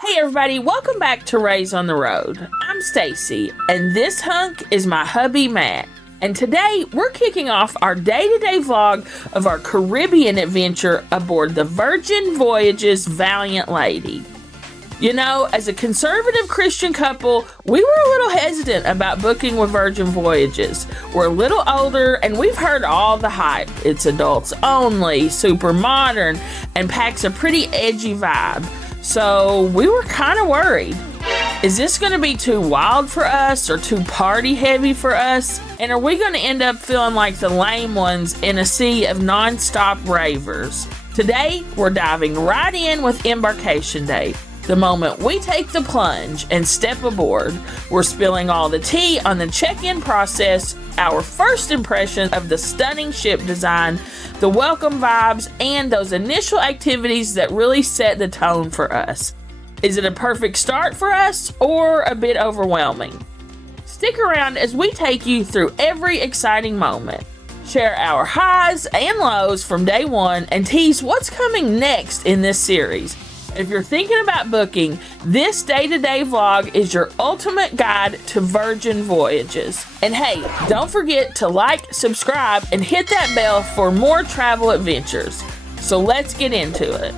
Hey everybody, welcome back to Rays on the Road. I'm Staci, and this hunk is my hubby Matt. And today we're kicking off our day-to-day vlog of our Caribbean adventure aboard the Virgin Voyages Valiant lady. You know, as a conservative Christian couple, we were a little hesitant about booking with Virgin Voyages. We're a little older and we've heard all the hype. It's adults only, super modern, and packs a pretty edgy vibe. So we were kind of worried. Is this going to be too wild for us or too party heavy for us? And are we going to end up feeling like the lame ones in a sea of non-stop ravers? Today, we're diving right in with Embarkation Day. The moment we take the plunge and step aboard, we're spilling all the tea on the check-in process, our first impression of the stunning ship design, the welcome vibes, and those initial activities that really set the tone for us. Is it a perfect start for us or a bit overwhelming? Stick around as we take you through every exciting moment, share our highs and lows from day one, and tease what's coming next in this series. If you're thinking about booking, this day-to-day vlog is your ultimate guide to Virgin Voyages. And hey, don't forget to like, subscribe, and hit that bell for more travel adventures. So let's get into it.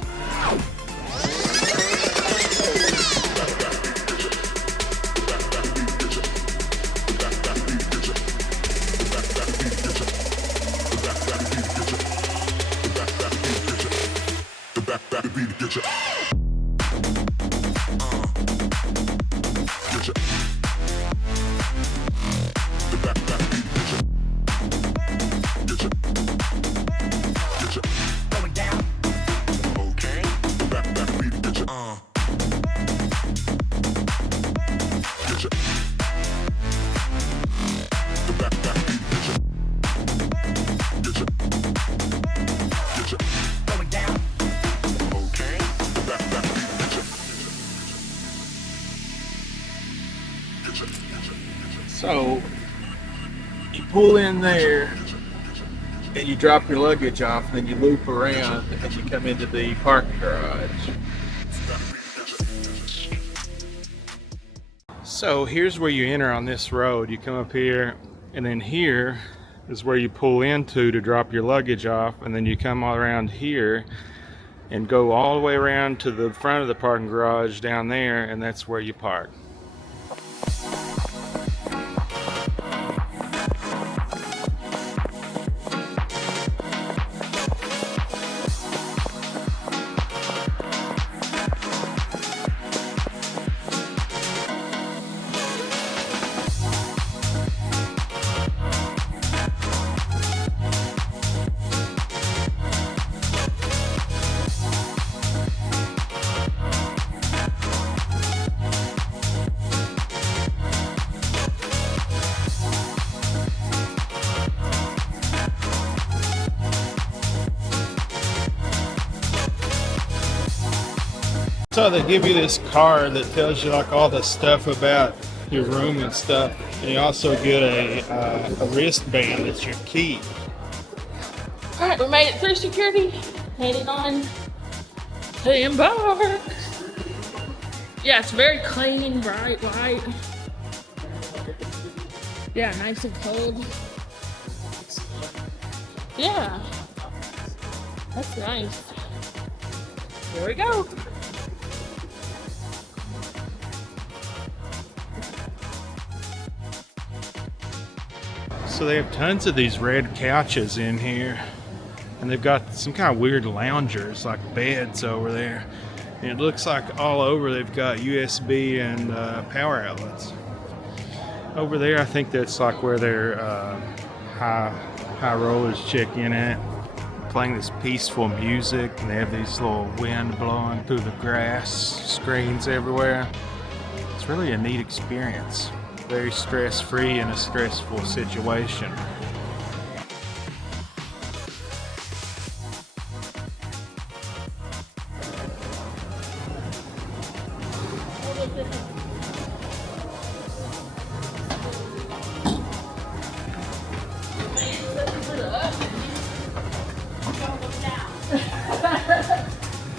So, you pull in there and you drop your luggage off, and then you loop around and you come into the parking garage. So here's where you enter on this road. You come up here, and then here is where you pull into to drop your luggage off, and then you come all around here and go all the way around to the front of the parking garage down there, and that's where you park. So they give you this card that tells you like all the stuff about your room and stuff. And you also get a wristband that's your key. All right, we made it through security. Heading on to embark. Yeah, it's very clean, bright, white. Yeah, nice and cold. Yeah, that's nice. Here we go. So they have tons of these red couches in here, and they've got some kind of weird loungers like beds over there, and it looks like all over they've got USB and power outlets. Over there I think that's like where their high rollers check in at, playing this peaceful music, and they have these little wind blowing through the grass, screens everywhere. It's really a neat experience. Very stress-free in a stressful situation.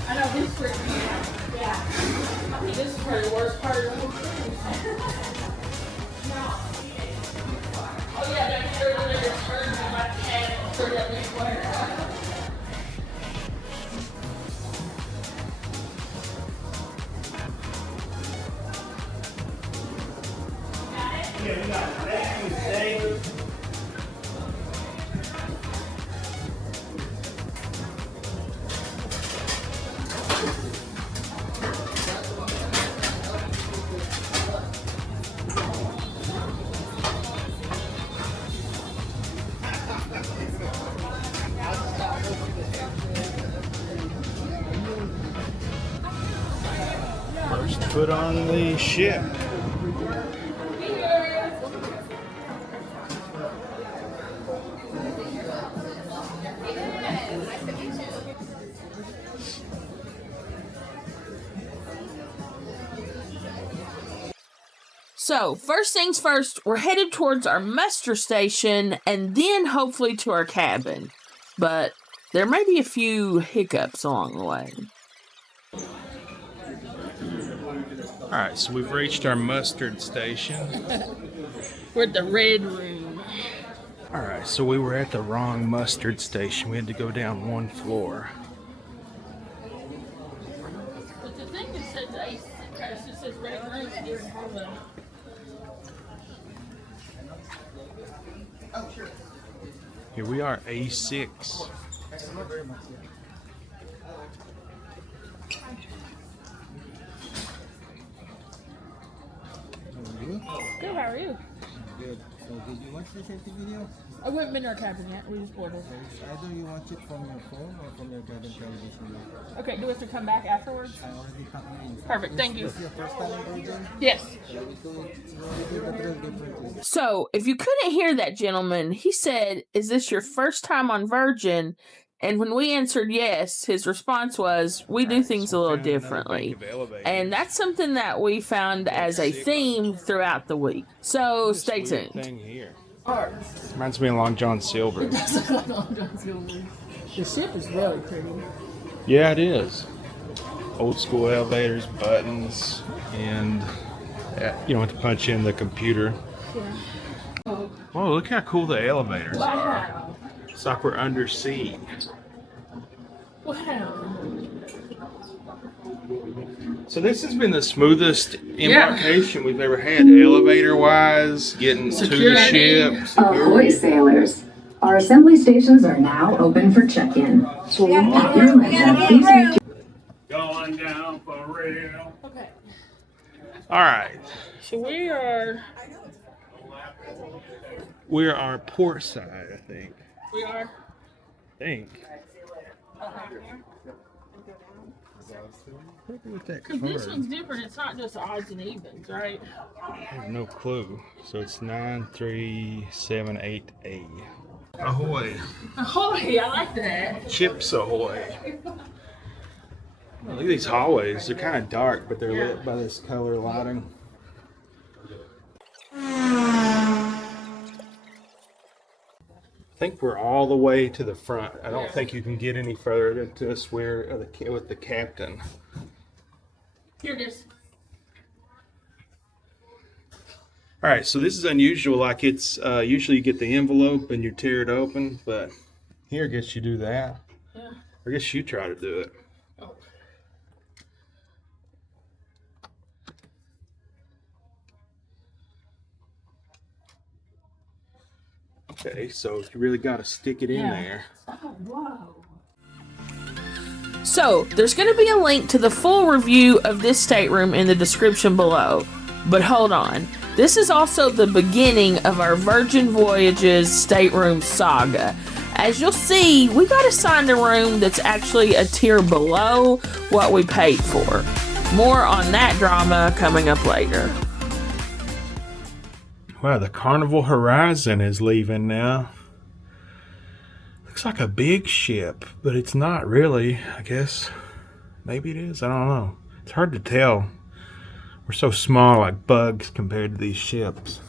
I know this pretty. Yeah. probably the worst part of the whole thing. Oh yeah, that's sure that they're turning my cat for that big square. Yeah, we got bacon, steak. First put on the ship. So, first things first, we're headed towards our muster station and then hopefully to our cabin. But there may be a few hiccups along the way. Alright, so we've reached our mustard station. We're at the red room. Alright, so we were at the wrong mustard station. We had to go down one floor. But the thing that says AC, it says red room, it doesn't have a... Here we are, A6. Good, how are you? Good. So did you watch the safety video? I haven't been in our cabin yet. We just boarded. Either you watch it from your phone or from your cabin television. Okay, do we have to come back afterwards? I already cut you in. Perfect, thank you. This is your first time in Virgin? Yes. So we do the drill differently. So, if you couldn't hear that gentleman, he said, "Is this your first time on Virgin?" And when we answered yes, his response was, "We do things a little differently." And that's something that we found as a theme throughout the week. So, stay tuned. Thing here. Reminds me of Long John Silver. The ship is really pretty. Yeah, it is. Old school elevators, buttons, and you don't have to punch in the computer. Yeah. Whoa, look how cool the elevators are. Wow. It's like we're under sea. Wow. So this has been the smoothest embarkation we've ever had, elevator-wise, getting to the ship. Ahoy, sailors. Our assembly stations are now open for check-in. At your leisure, please make Going down for real. Okay. All right. So we're port side, I think. We are. With that Because this card. one's different. It's not just odds and evens, right? I have no clue. So it's 9378A. Ahoy. Ahoy, I like that. Chips ahoy. Look at these hallways. They're kind of dark, but they're lit by this color lighting. I think we're all the way to the front. I don't think you can get any further than to us. We're with the captain. Here it is. All right, so this is unusual. Like it's usually you get the envelope and you tear it open, but here I guess you do that. Yeah. I guess you try to do it. Oh. Okay, so you really got to stick it in there. Oh, whoa. So, there's going to be a link to the full review of this stateroom in the description below. But hold on. This is also the beginning of our Virgin Voyages stateroom saga. As you'll see, we got assigned a room that's actually a tier below what we paid for. More on that drama coming up later. Wow, the Carnival Horizon is leaving now. Looks like a big ship, but it's not really, I guess. Maybe it is, I don't know. It's hard to tell. We're so small, like bugs, compared to these ships.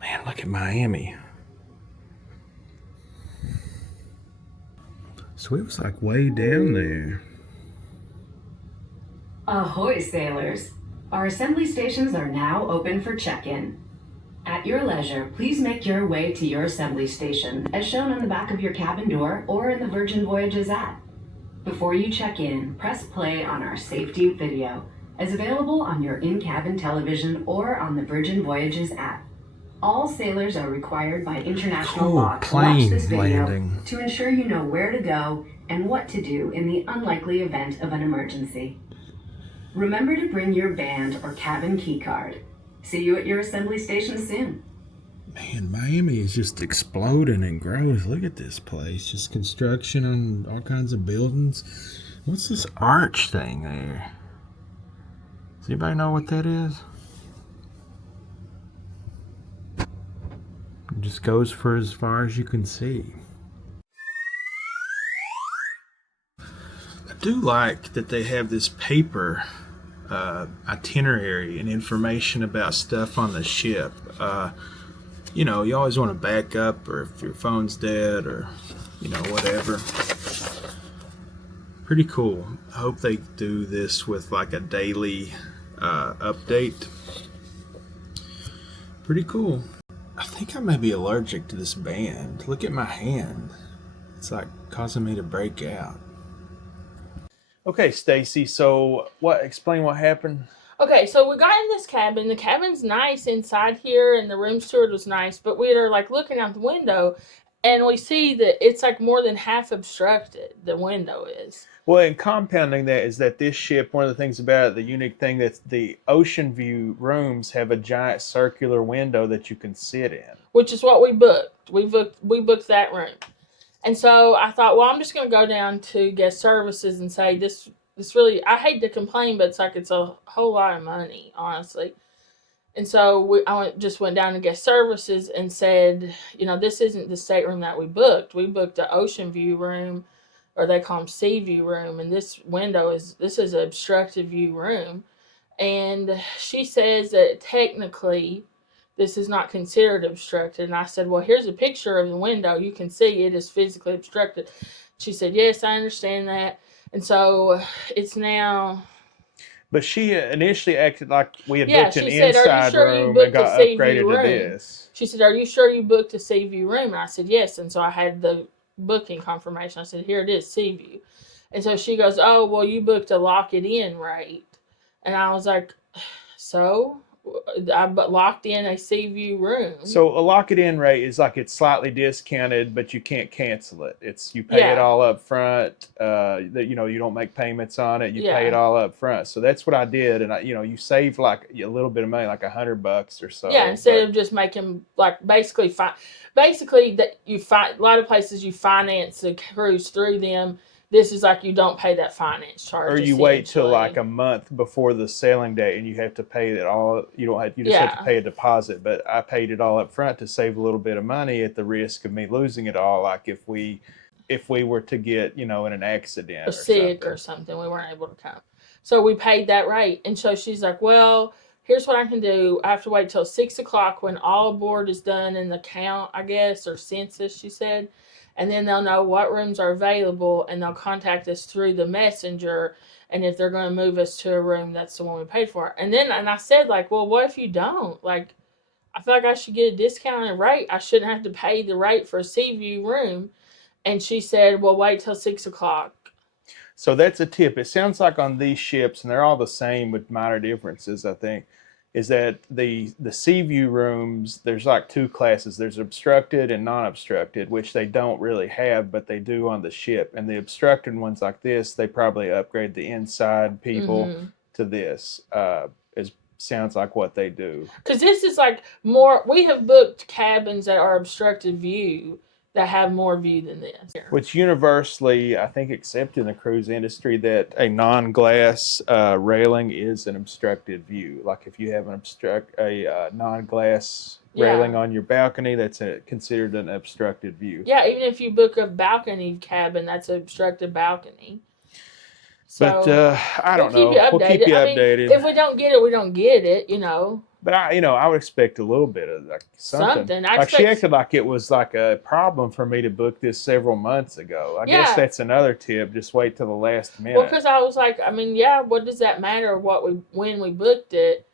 Man, look at Miami. So it was like way down there. Ahoy, sailors! Our assembly stations are now open for check-in. At your leisure, please make your way to your assembly station, as shown on the back of your cabin door or in the Virgin Voyages app. Before you check in, press play on our safety video, as available on your in-cabin television or on the Virgin Voyages app. All sailors are required by international law to watch this video to ensure you know where to go and what to do in the unlikely event of an emergency. Remember to bring your band or cabin key card. See you at your assembly station soon. Man, Miami is just exploding in growth. Look at this place. Just construction on all kinds of buildings. What's this arch thing there? Does anybody know what that is? It just goes for as far as you can see. I do like that they have this paper itinerary and information about stuff on the ship. You know, you always want to back up, or if your phone's dead, or, you know, whatever. Pretty cool. I hope they do this with like a daily update. Pretty cool. I think I may be allergic to this band. Look at my hand. It's like causing me to break out. Okay, Staci, so explain what happened. Okay, so we got in this cabin. The cabin's nice inside here, and the room steward was nice, but we are like looking out the window, and we see that it's like more than half obstructed, the window is. Well, and compounding that is that this ship, one of the things about it, the unique thing, that's the ocean view rooms have a giant circular window that you can sit in. Which is what we booked. We booked that room. And so I thought, well, I'm just going to go down to guest services and say this really, I hate to complain, but it's a whole lot of money, honestly. And so just went down to guest services and said, you know, this isn't the stateroom that we booked. We booked an ocean view room, or they call them sea view room. And this is an obstructed view room. And she says that technically this is not considered obstructed. And I said, well, here's a picture of the window. You can see it is physically obstructed. She said, yes, I understand that. And so it's now. But she initially acted like we had booked an said, inside room and got upgraded to this. She said, are you sure you booked a sea view room? And I said, yes. And so I had the booking confirmation. I said, here it is, sea view. And so she goes, oh, well, you booked a lock it in rate. And I was like, so? I locked in a sea view room. So a lock it in rate is like it's slightly discounted, but you can't cancel it. It's you pay it all up front. That you know you don't make payments on it. You pay it all up front. So that's what I did, and you save like a little bit of money, like $100 or so. Yeah, instead of just making like basically that you find a lot of places you finance the cruise through them. This is like you don't pay that finance charge. Or you wait till like a month before the sailing date and you have to pay it all. You just have to pay a deposit. But I paid it all up front to save a little bit of money at the risk of me losing it all. Like if we were to get, in an accident or sick or something, we weren't able to come. So we paid that rate. And so she's like, well, here's what I can do. I have to wait till 6 o'clock when all aboard is done in the count, I guess, or census, she said. And then they'll know what rooms are available, and they'll contact us through the messenger. And if they're going to move us to a room, that's the one we paid for. And I said, like, well, what if you don't? Like, I feel like I should get a discounted rate. I shouldn't have to pay the rate for a sea view room. And she said, well, wait till 6 o'clock. So that's a tip. It sounds like on these ships, and they're all the same with minor differences, I think, is that the sea view rooms, there's like two classes. There's obstructed and non-obstructed, which they don't really have, but they do on the ship. And the obstructed ones like this, they probably upgrade the inside people to this. Sounds like what they do. Because this is like more, we have booked cabins that are obstructed view that have more view than this. Which universally, I think, accepted in the cruise industry that a non-glass railing is an obstructed view. Like if you have a non-glass railing on your balcony, that's considered an obstructed view. Yeah, even if you book a balcony cabin, that's an obstructed balcony. So but I don't know. We'll keep you updated. If we don't get it, we don't get it, But I would expect a little bit of like something. I Like she expect- acted like it was like a problem for me to book this several months ago. I guess Yeah. that's another tip. Just wait till the last minute. Well, because I was like, I mean, yeah, what does that matter when we booked it?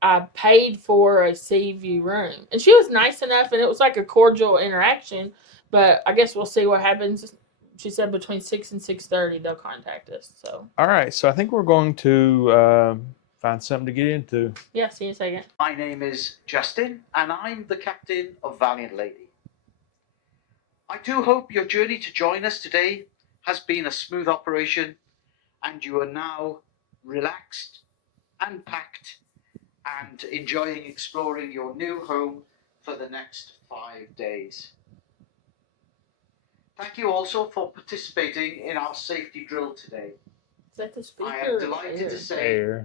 I paid for a sea view room. And she was nice enough, and it was like a cordial interaction. But I guess we'll see what happens. She said between 6 and 6:30 they'll contact us. So All right, so I think we're going to find something to get into. yeah, see you in a second. My name is Justin, and I'm the captain of Valiant Lady. I do hope your journey to join us today has been a smooth operation, and you are now relaxed and packed and enjoying exploring your new home for the next 5 days. Thank you also for participating in our safety drill today. Is that the speaker? I am or delighted air? to say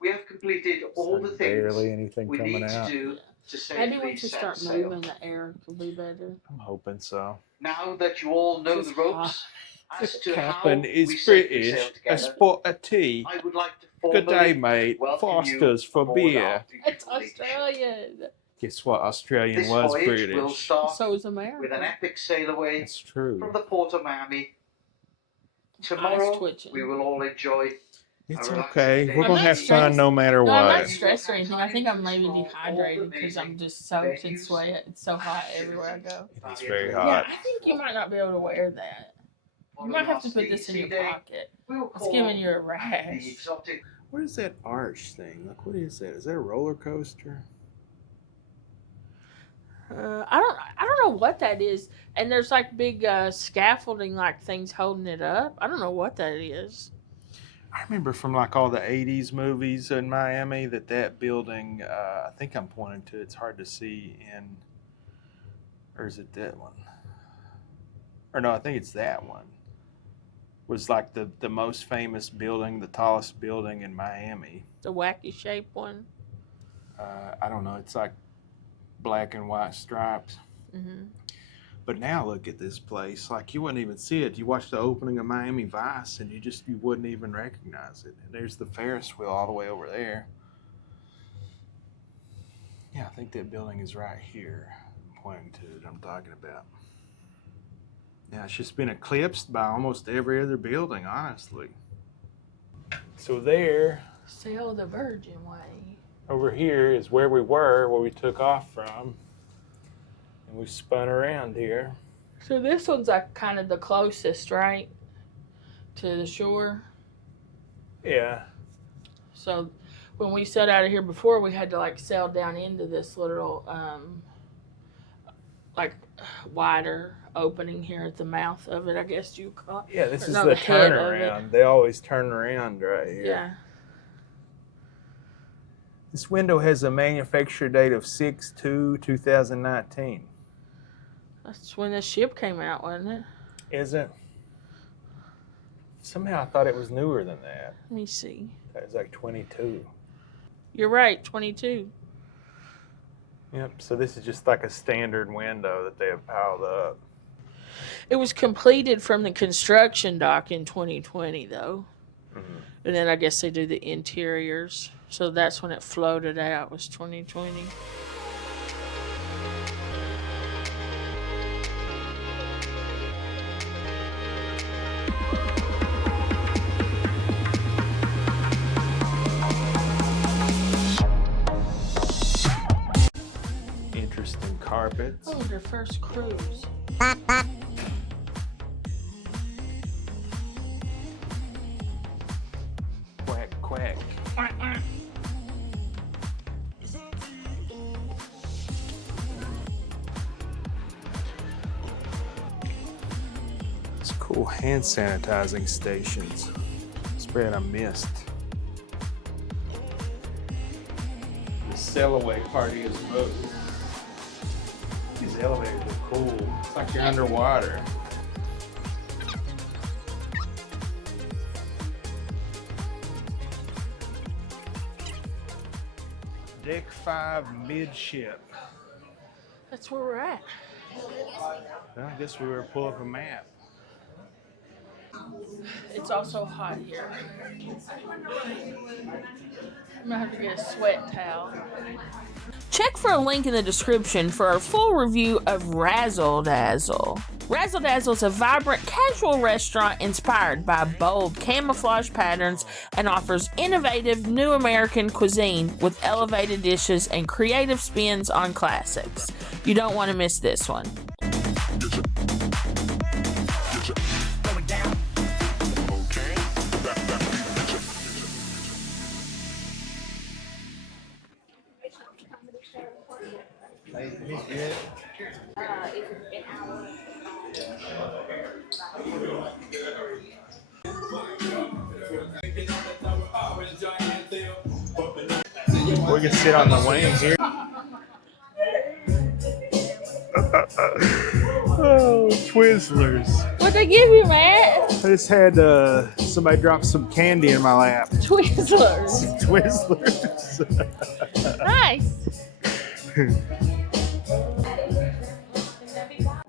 we have completed all the things barely anything we coming need to out. do to Maybe safely once you set start sail. moving, the air will be better. I'm hoping so. Now that you all know It's the ropes as The to how captain we is safely sail British. A together, spot of tea. I would like to Good day, formally mate. welcome Foster's you for aboard beer. our It's beautiful leadership. Australian. Guess what? Australian This was voyage will British. start So is America. with an epic sail away That's true. from the port of Miami. Eyes Tomorrow, twitching. we will all enjoy. It's a okay. relaxing We're day. gonna I'm not have fun stressed. no matter No, I'm not what. stressed or anything. I think I'm maybe dehydrated because I'm just soaked in sweat. It's so hot everywhere I go. It's very Yeah, hot. I think you might not be able to wear that. You might have to put this in your pocket. It's giving you a rash. What is that arch thing? Like, what is that? Is that a roller coaster? I don't know what that is. And there's like big scaffolding like things holding it up. I don't know what that is. I remember from like all the 80s movies in Miami that building, I think I'm pointing to, it's hard to see in, or is it that one? Or no, I think it's that one. Was like the most famous building, the tallest building in Miami. The wacky shape one. I don't know, it's like black and white stripes. Mm-hmm. But now look at this place. Like you wouldn't even see it. You watch the opening of Miami Vice and you wouldn't even recognize it. And there's the Ferris wheel all the way over there. Yeah, I think that building is right here. I'm pointing to it. I'm talking about. Yeah, it's just been eclipsed by almost every other building, honestly. So there, Sail the Virgin Way. over here is where we were, where we took off from. And we spun around here. So this one's like kind of the closest, right, to the shore. Yeah. So when we sailed out of here before, we had to like sail down into this little like wider opening here at the mouth of it, I guess you call it. Yeah, this Or is no, the the head of turnaround. They always turn around right here. Yeah. This window has a manufacture date of 6/2/2019. That's when the ship came out, wasn't it? Is it? Somehow I thought it was newer than that. Let me see. It was like 22. You're right, 22. Yep, so this is just like a standard window that they have piled up. It was completed from the construction dock in 2020, though. Mm-hmm. And then I guess they do the interiors. So that's when it floated out, was 2020. Interesting carpets. Oh, their first cruise. Quack, quack. It's cool hand sanitizing stations. Spread a mist. The sail away party is moved. These elevators are cool. It's like you're underwater. Deck 5 midship. That's where we're at. Well, I guess we were pull up a map. It's also hot here. I'm gonna have to get a sweat towel. Check for a link in the description for our full review of Razzle Dazzle. Razzle Dazzle is a vibrant, casual restaurant inspired by bold camouflage patterns and offers innovative new American cuisine with elevated dishes and creative spins on classics. You don't want to miss this one. We can sit on the wing here. Oh, Twizzlers. What'd they give you, Matt? I just had somebody drop some candy in my lap. Twizzlers. Twizzlers. Nice.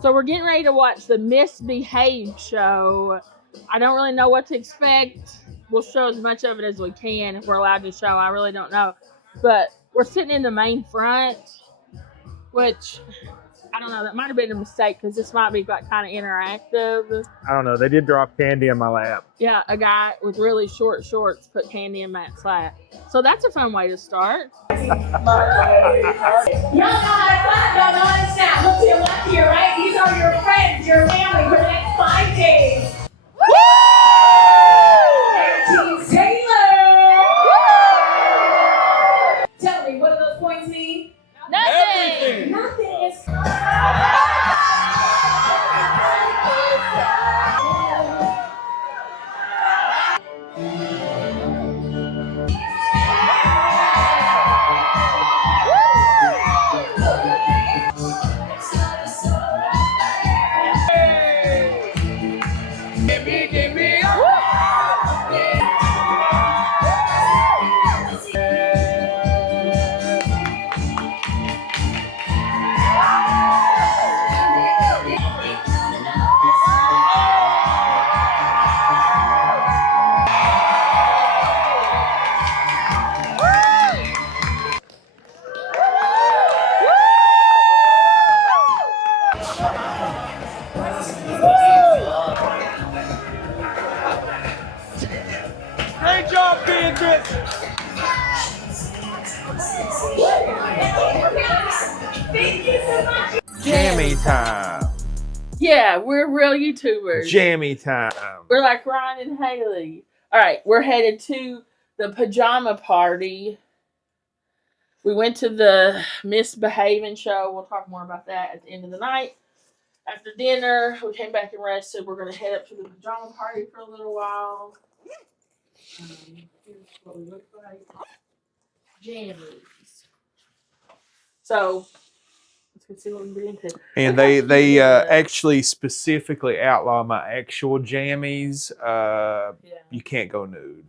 So we're getting ready to watch the MISBEHAVE show. I don't really know what to expect. We'll show as much of it as we can if we're allowed to show. I really don't know. But we're sitting in the main front, which, I don't know, that might have been a mistake because this might be like kind of interactive. I don't know. They did drop candy in my lap. Yeah, a guy with really short shorts put candy in Matt's lap. So that's a fun way to start. Y'all know how to clap, y'all know how to snap. Look to your left, to your right. These are your friends, your family for the next 5 days. Woo! Team Taylor! Woo! Tell me, what do those points mean? Nothing! Nothing is... Great job, Beatrice. Thank you so much. Jammy time. Yeah, we're real YouTubers. Jammy time. We're like Ryan and Haley. All right, we're headed to the pajama party. We went to the MISBEHAVE show. We'll talk more about that at the end of the night. After dinner, we came back and rested. We're going to head up to the pajama party for a little while. Here's what we look like. Jammies. So, let's see what we get into. And they actually specifically outlaw my actual jammies. You can't go nude.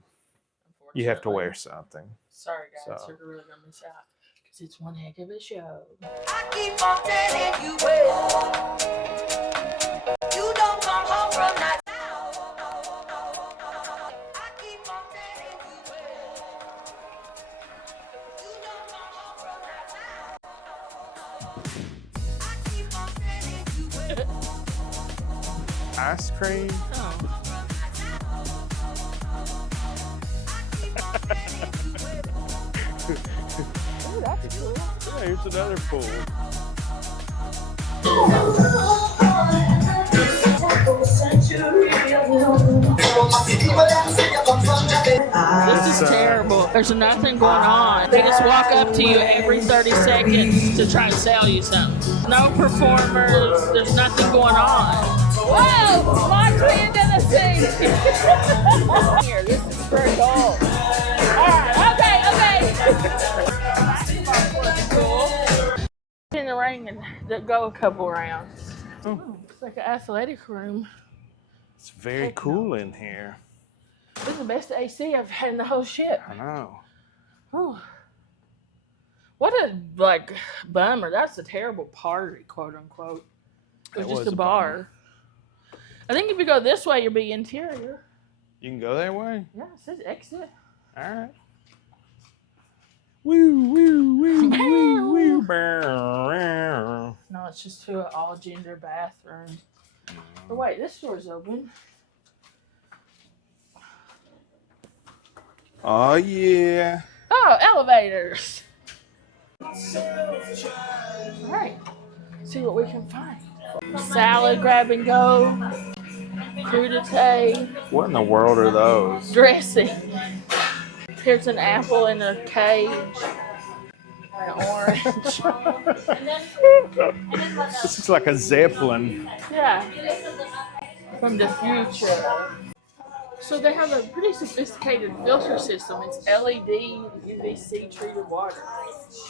You have to wear something. Sorry, guys. So. You're really going to miss out. Because it's one heck of a show. I keep on telling you, well, you don't come home from that. I keep on telling you, well, you don't come home from that. I keep on telling you, well. Ice cream. Oh. Ooh, that's cool. Yeah, here's another pool. This is terrible. There's nothing going on. They just walk up to you every 30 seconds to try to sell you something. No performers. There's nothing going on. Whoa! Launch me into the sea! Here, this is for adults. Alright, okay. Cool. In the ring and go a couple rounds. Oh, it's like an athletic room. It's very cool in here. This is the best AC I've had in the whole ship. I know. Oh. What a bummer. That's a terrible party, quote unquote. It was just a bar. I think if you go this way, you'll be interior. You can go that way? Yeah, it says exit. All right. Woo, woo, woo, woo, woo. Bow. No, it's just to an all-gender bathroom. Oh, wait, this door's open. Oh, yeah. Oh, elevators. All right, see what we can find. Salad grab and go, crudité, What in the world are those? dressing. Here's an apple in a cage, an orange. This is like a Zeppelin. Yeah, from the future. So they have a pretty sophisticated filter system. It's LED UVC treated water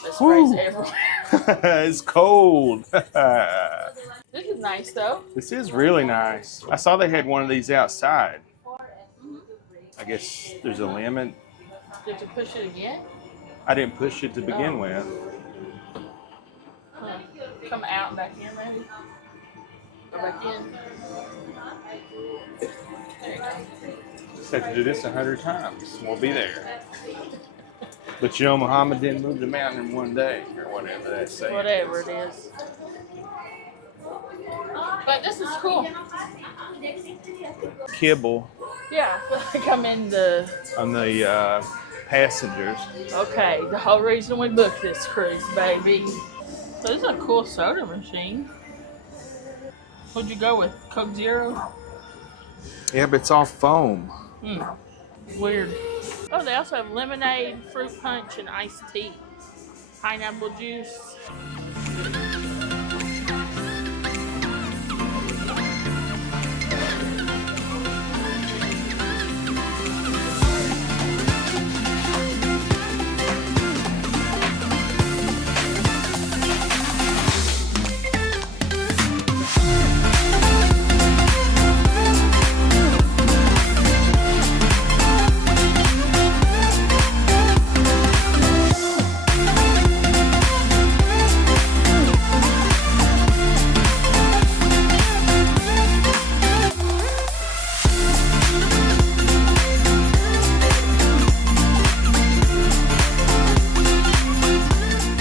that sprays Woo. everywhere. It's cold. This is nice though. This is really nice. I saw they had one of these outside. I guess there's a limit. Did you push it again? I didn't push it to begin with. Huh. Come out and back in maybe? Or back in? There you go. Just have to do this 100 times. We'll be there. But you know, Muhammad didn't move the mountain in one day, or whatever that's saying. Whatever it is. But this is cool. Kibble Yeah, like I'm in the... on the passengers. Okay, the whole reason we booked this cruise, baby. So this is a cool soda machine. What'd you go with? Coke Zero? Yeah, but it's all foam. Weird. Oh, they also have lemonade, fruit punch, and iced tea. Pineapple juice.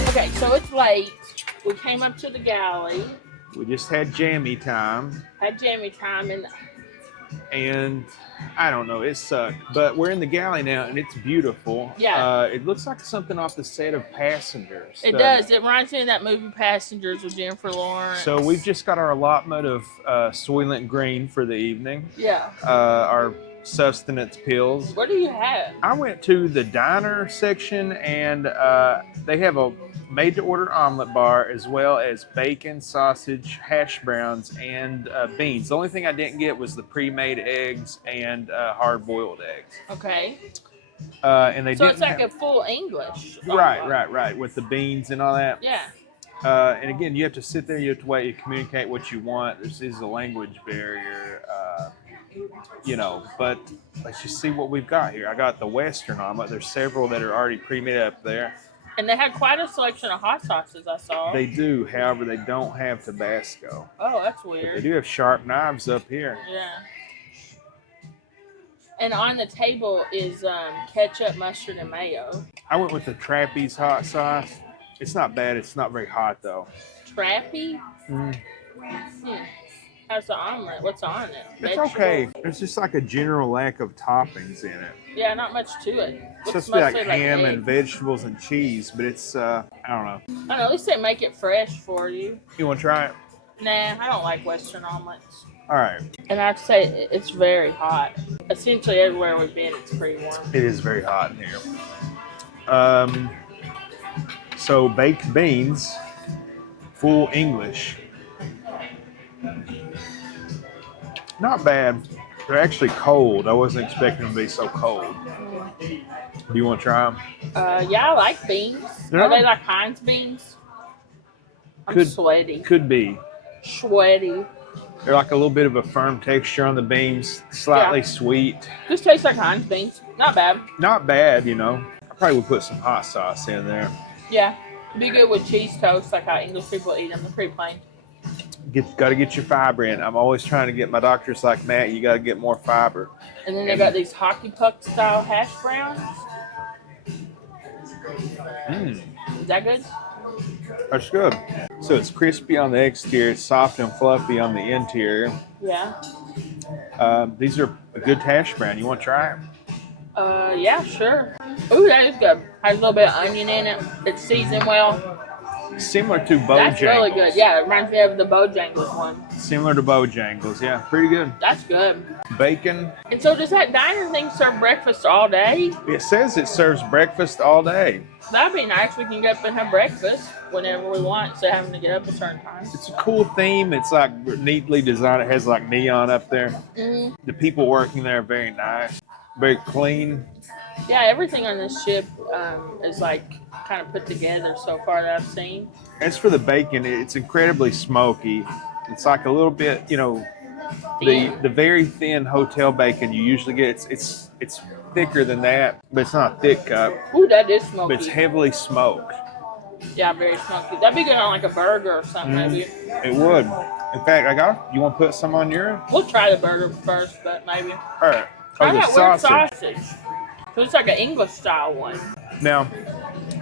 Okay, so it's late. We came up to the Galley, We just had jammy time, had jammy time, and and I don't know, it sucked. But we're in the Galley now, and it's beautiful. Yeah. It looks like something off the set of Passengers. it does. It reminds me of that movie Passengers with Jennifer Lawrence. So we've just got our allotment of Soylent Green for the evening. Yeah. Our sustenance pills. What do you have? I went to the diner section, and they have a made-to-order omelet bar, as well as bacon, sausage, hash browns, and beans. The only thing I didn't get was the pre-made eggs and hard-boiled eggs. Okay. And they So didn't it's like have, a full English. right, with the beans and all that. Yeah. And again, you have to sit there, you have to wait, you communicate what you want. This is a language barrier, but let's just see what we've got here. I got the Western omelet. There's several that are already pre-made up there. And they had quite a selection of hot sauces, I saw. They do, however, they don't have Tabasco. Oh, that's But weird. they do have sharp knives up here. Yeah. And on the table is ketchup, mustard, and mayo. I went with the Trapeze hot sauce. It's not bad. It's not very hot, though. Trappy? Mm. How's the omelet? What's on it? It's Vegetables? okay. There's just like a general lack of toppings in it. Yeah, not much to it. It's Looks supposed to be like mostly ham egg. and vegetables and cheese, but it's, I don't know. I don't know, at least they make it fresh for you. You want to try it? Nah, I don't like Western omelets. All right. And I'd say it's very hot. Essentially everywhere we've been, it's pretty warm. It is very hot in here. So baked beans, full English. Not bad. They're actually cold. I wasn't expecting them to be so cold. Do you want to try them? Yeah, I like beans. Yeah. Are they like Heinz beans? I'm Could- sweaty. Could be. Sweaty. They're like a little bit of a firm texture on the beans, slightly Yeah. sweet. This tastes like Heinz beans. Not bad. Not bad, I probably would put some hot sauce in there. Yeah. Be good with cheese toast, like how English people eat them. They're pretty plain. Got to get your fiber in. I'm always trying to get my doctors like, Matt, you got to get more fiber. And then they got these hockey puck style hash browns. Is that good? That's good. So it's crispy on the exterior, it's soft and fluffy on the interior. Yeah. These are a good hash brown. You want to try it? Yeah, sure. Ooh, that is good. Has a little bit of onion in it. It's seasoned well. Similar to Bojangles. That's really good. Yeah, it reminds me of the Bojangles one. Similar to Bojangles. Yeah, pretty good. That's good. Bacon. And so does that diner thing serve breakfast all day? It says it serves breakfast all day. That'd be nice. We can get up and have breakfast whenever we want instead of having to get up a certain time. It's a cool theme. It's like neatly designed. It has like neon up there. Mm-hmm. The people working there are very nice, very clean. Yeah, everything on this ship is like kind of put together so far that I've seen. As for the bacon, it's incredibly smoky. It's like a little bit, you know, the very thin hotel bacon you usually get. It's thicker than that, but it's not a thick cut. Ooh, that is smoky. But it's heavily smoked. Yeah, very smoky. That'd be good on like a burger or something, maybe. It would. In fact, you want to put some on yours? We'll try the burger first, but maybe. All right. Try the that weird sausage. So it's like an English style one. Now,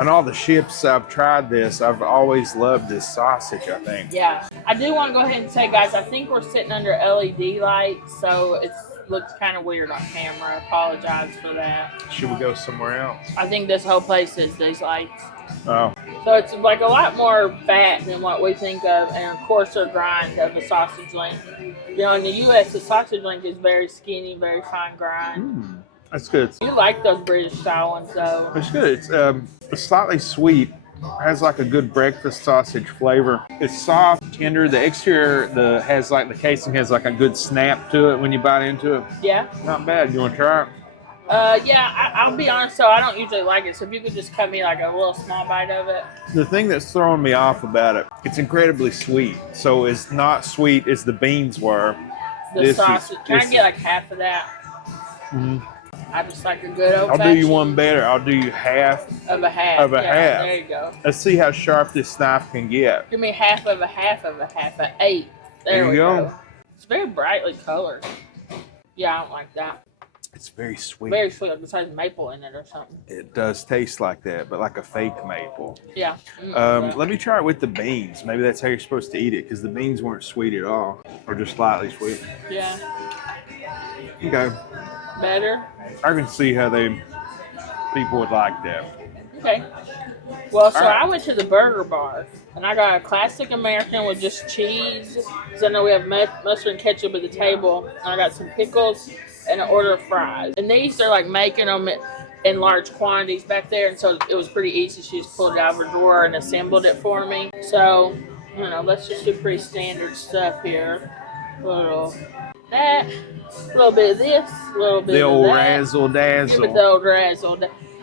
on all the ships I've tried this, I've always loved this sausage, I think. Yeah. I do want to go ahead and say, guys, I think we're sitting under LED lights, so it looks kind of weird on camera. I apologize for that. Should we go somewhere else? I think this whole place is these lights. Oh. So it's like a lot more fat than what we think of, and a coarser grind of a sausage link. You know, in the U.S., the sausage link is very skinny, very fine grind. That's good. You like those British style ones, though. It's good. It's slightly sweet. Has like a good breakfast sausage flavor. It's soft, tender. The exterior, the casing has like a good snap to it when you bite into it. Yeah. Not bad. You want to try it? Yeah. I'll be honest, though, I don't usually like it. So if you could just cut me like a little small bite of it. The thing that's throwing me off about it, it's incredibly sweet. So it's not sweet as the beans were. The sausage. Can I get like half of that? Mm-hmm. I just like a good old I'll do you one better. I'll do you half of a half. Of a half. There you go. Let's see how sharp this knife can get. Give me half of a half of a half, an 8. There we go. It's very brightly colored. Yeah, I don't like that. It's very sweet. Very sweet, like besides maple in it or something. It does taste like that, but like a fake maple. Yeah. Let me try it with the beans. Maybe that's how you're supposed to eat it, because the beans weren't sweet at all, or just slightly sweet. Yeah. Okay. Better? I can see how people would like that. Okay. Well, so right. I went to the burger bar, and I got a classic American with just cheese, because I know we have mustard and ketchup at the table, and I got some pickles and an order of fries. And these, they're like making them in large quantities back there, and so it was pretty easy. She just pulled it out of her drawer and assembled it for me. So, I don't know, let's just do pretty standard stuff here. A little that, a little bit of this, a little bit the of old that. Razzle Dazzle. Give it the old Razzle.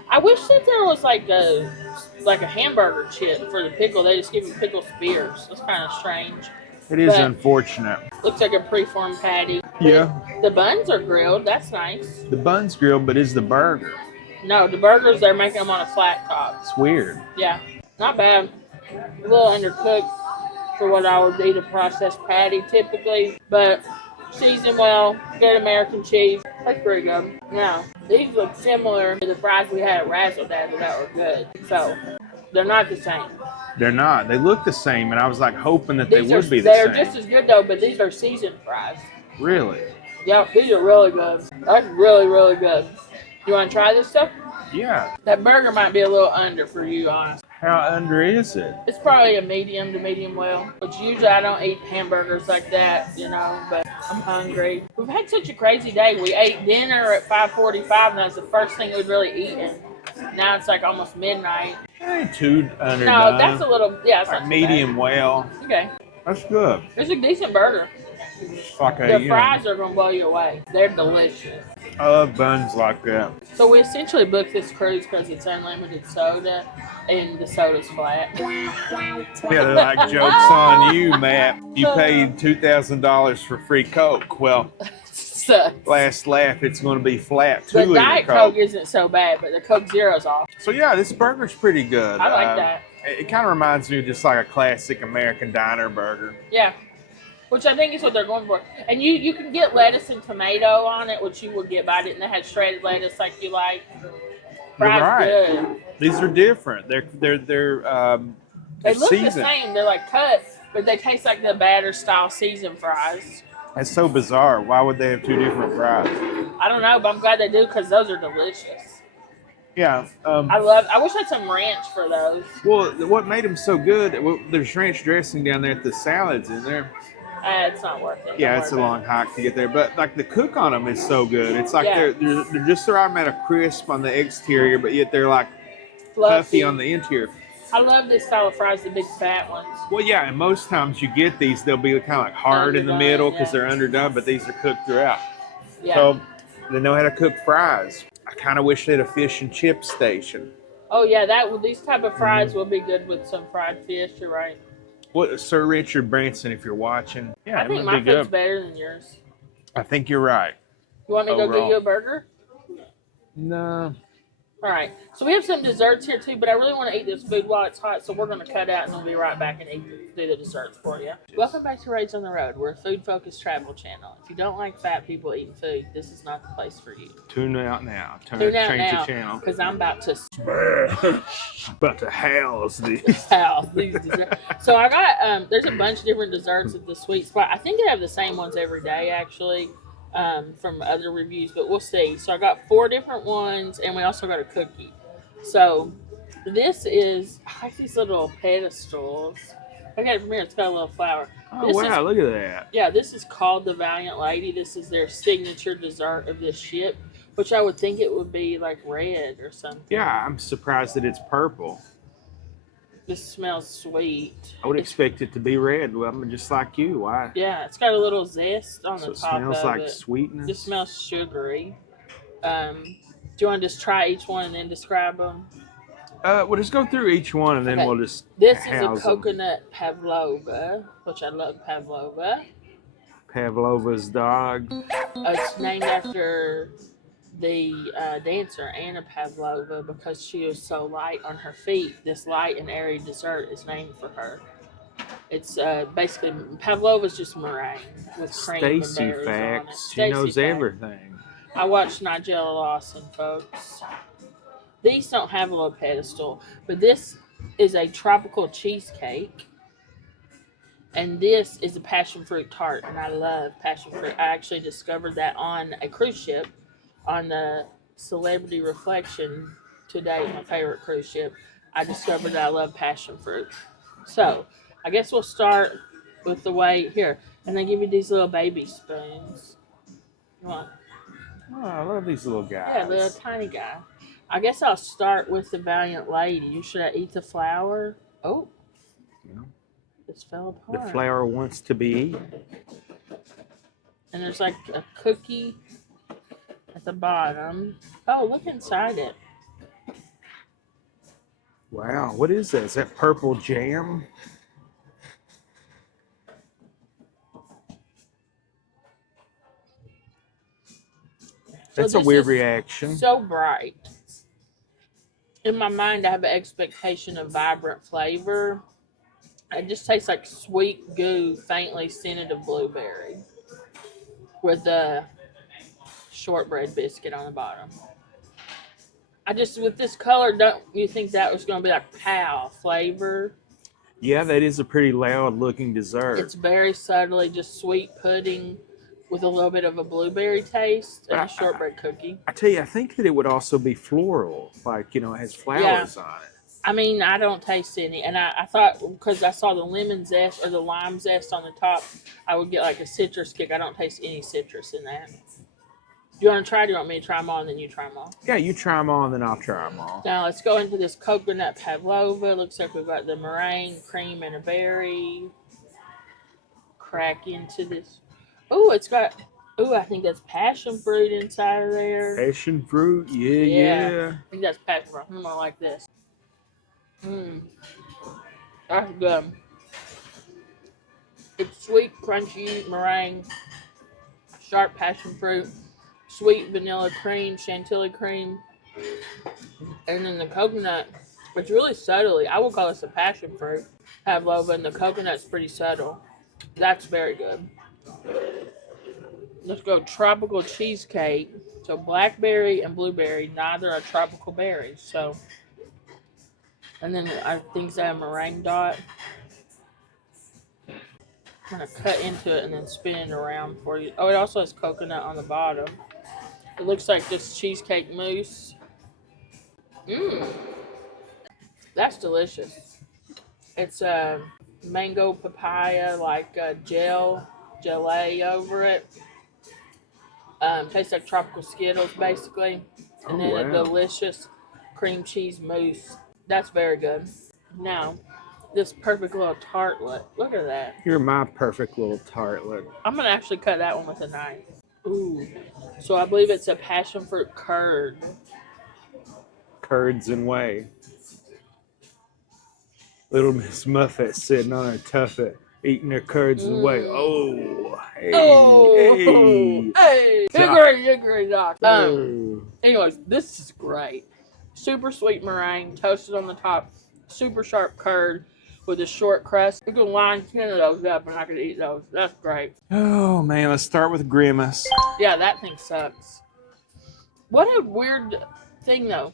I wish that there was like a hamburger chip for the pickle. They just give me pickle spears. That's kind of strange. It is unfortunate. Looks like a preformed patty. Yeah. The buns are grilled. That's nice. The bun's grilled, but is the burger? No, the burgers, they're making them on a flat top. It's weird. Yeah, not bad. A little undercooked for what I would eat a processed patty typically, but seasoned well, good American cheese. That's pretty good. Now, these look similar to the fries we had at Razzle Dazzle that were good. So, they're not the same. They're not. They look the same, and I was like hoping that they would be the They're same. just as good though, but these are seasoned fries. Really? Yep, these are really good. That's really, really good. You want to try this stuff? Yeah. That burger might be a little under for you, honestly. How under is it? It's probably a medium to medium well, which usually I don't eat hamburgers like that, you know, but I'm hungry. We've had such a crazy day. We ate dinner at 5:45, and that's the first thing we'd really eaten. Now it's like almost midnight. Ain't too underdone. No, that's a little, yeah, it's like not medium well. Okay. That's good. It's a decent burger. It's like The fries are going to blow you away. They're delicious. I love buns like that. So we essentially booked this cruise because it's unlimited soda, and the soda's flat. Yeah, they're like, joke's on you, Matt. You paid $2,000 for free Coke. Well, Sucks. last laugh, it's going to be flat, The too. Diet Coke isn't so bad, but the Coke Zero's off. So, yeah, this burger's pretty good. I like that. It kind of reminds me of just like a classic American diner burger. Yeah. Which I think is what they're going for. And you can get lettuce and tomato on it, which you would get, but I didn't have shredded lettuce like you like. You're Fries right. good. These are different. They're They look the seasoned. same. They're like cut, but they taste like the batter style seasoned fries. That's so bizarre. Why would they have two different fries? I don't know, but I'm glad they do because those are delicious. Yeah. I wish I had some ranch for those. Well, what made them so good? Well, there's ranch dressing down there at the salads in there. It's not worth it. Yeah, Don't it's a worry long hike to get there, but like the cook on them is so good. It's like Yeah. they're just the right amount of crisp on the exterior, but yet they're like about it. Fluffy. puffy on the interior. I love this style of fries, the big fat ones. Well, yeah, and most times you get these, they'll be kind of like hard in the Underdone, middle because yeah. they're underdone, but these are cooked throughout. Yeah. So they know how to cook fries. I kind of wish they had a fish and chip station. Oh yeah, these type of fries will be good with some fried fish. You're right. What, Sir Richard Branson, if you're watching? Yeah, I think it my would be food's good. better than yours. I think you're right. You want me to go Overall. get you a burger? No. All right. So we have some desserts here too, but I really want to eat this food while it's hot, so we're going to cut out and we'll be right back and do the desserts for you. Welcome back to Razzle on the Road. We're a food-focused travel channel. If you don't like fat people eating food, this is not the place for you. Tune out now. Tune out Change now, the channel. because I'm about to About to house these. house these desserts. So I got there's a bunch of different desserts at the Sweet Spot. I think they have the same ones every day actually, from other reviews, but we'll see. So I got 4 different ones, and we also got a cookie. So this is, I like these little pedestals. I got it from here. It's got a little flower. Oh, This wow, look at that. Yeah, this is called the Valiant Lady. This is their signature dessert of this ship, which I would think it would be like red or something. Yeah, I'm surprised that it's purple. This smells sweet. I would expect it to be red. Well, I'm just like you. Why? Yeah, it's got a little zest on So the it top smells of like it. sweetness. It smells sugary. Do you want to just try each one and then describe them? We'll just go through each one and then Okay. we'll just This is a house them. coconut pavlova, which I love pavlova. Pavlova's dog. It's named after the dancer Anna Pavlova because she was so light on her feet. This light and airy dessert is named for her. It's basically Pavlova's just meringue with cream and Staci berries on it. facts. She Staci knows facts. everything. I watched Nigella Lawson, folks. These don't have a little pedestal, but this is a tropical cheesecake. And this is a passion fruit tart, and I love passion fruit. I actually discovered that on a cruise ship on the Celebrity Reflection today, my favorite cruise ship. I discovered that I love passion fruit. So, I guess we'll start with the way here. And they give you these little baby spoons. You want? Oh, I love these little guys. Yeah, the tiny guy. I guess I'll start with the Valiant Lady. Should I eat the flower? Oh, Yeah. this fell The apart. flower wants to be eaten. And there's like a cookie at the bottom. Oh, look inside it. Wow, what is that? Is that purple jam? That's a this weird is reaction. So bright. In my mind, I have an expectation of vibrant flavor. It just tastes like sweet goo, faintly scented of blueberry, with a shortbread biscuit on the bottom. With this color, don't you think that was going to be like pow flavor? Yeah, that is a pretty loud looking dessert. It's very subtly just sweet pudding with a little bit of a blueberry taste and a shortbread cookie. I tell you, I think that it would also be floral, like, it has flowers on it. I mean, I don't taste any, and I thought because I saw the lemon zest or the lime zest on the top, I would get like a citrus kick. I don't taste any citrus in that. Do you want to try? Do you want me to try them all and then you try them all? Yeah, you try them all and then I'll try them all. Now let's go into this coconut pavlova. Looks like we've got the meringue, cream, and a berry. Crack into this. Oh, it's got. Oh, I think that's passion fruit inside of there. Passion fruit, yeah. I think that's passion fruit. I'm gonna like this. That's good. It's sweet, crunchy meringue, sharp passion fruit, sweet vanilla cream, chantilly cream, and then the coconut. It's really subtly. I would call this a passion fruit pavlova, and the coconut's pretty subtle. That's very good. Let's go tropical cheesecake. So blackberry and blueberry, neither are tropical berries. So, and then I think it's a meringue dot. I'm going to cut into it and then spin it around for you. Oh, it also has coconut on the bottom. It looks like this cheesecake mousse. Mmm. That's delicious. It's mango papaya, like gelée over it. Tastes like tropical Skittles, basically. And then a delicious cream cheese mousse. That's very good. Now, this perfect little tartlet. Look at that. You're my perfect little tartlet. I'm going to actually cut that one with a knife. Ooh. So I believe it's a passion fruit curd. Curds and whey. Little Miss Muffet sitting on her tuffet, eating her curds and whey. Oh, hey, hey. Hickory dock. Anyways, this is great. Super sweet meringue, toasted on the top, super sharp curd with a short crust. You can line 10 of those up and I could eat those. That's great. Oh, man, let's start with Grimace. Yeah, that thing sucks. What a weird thing, though.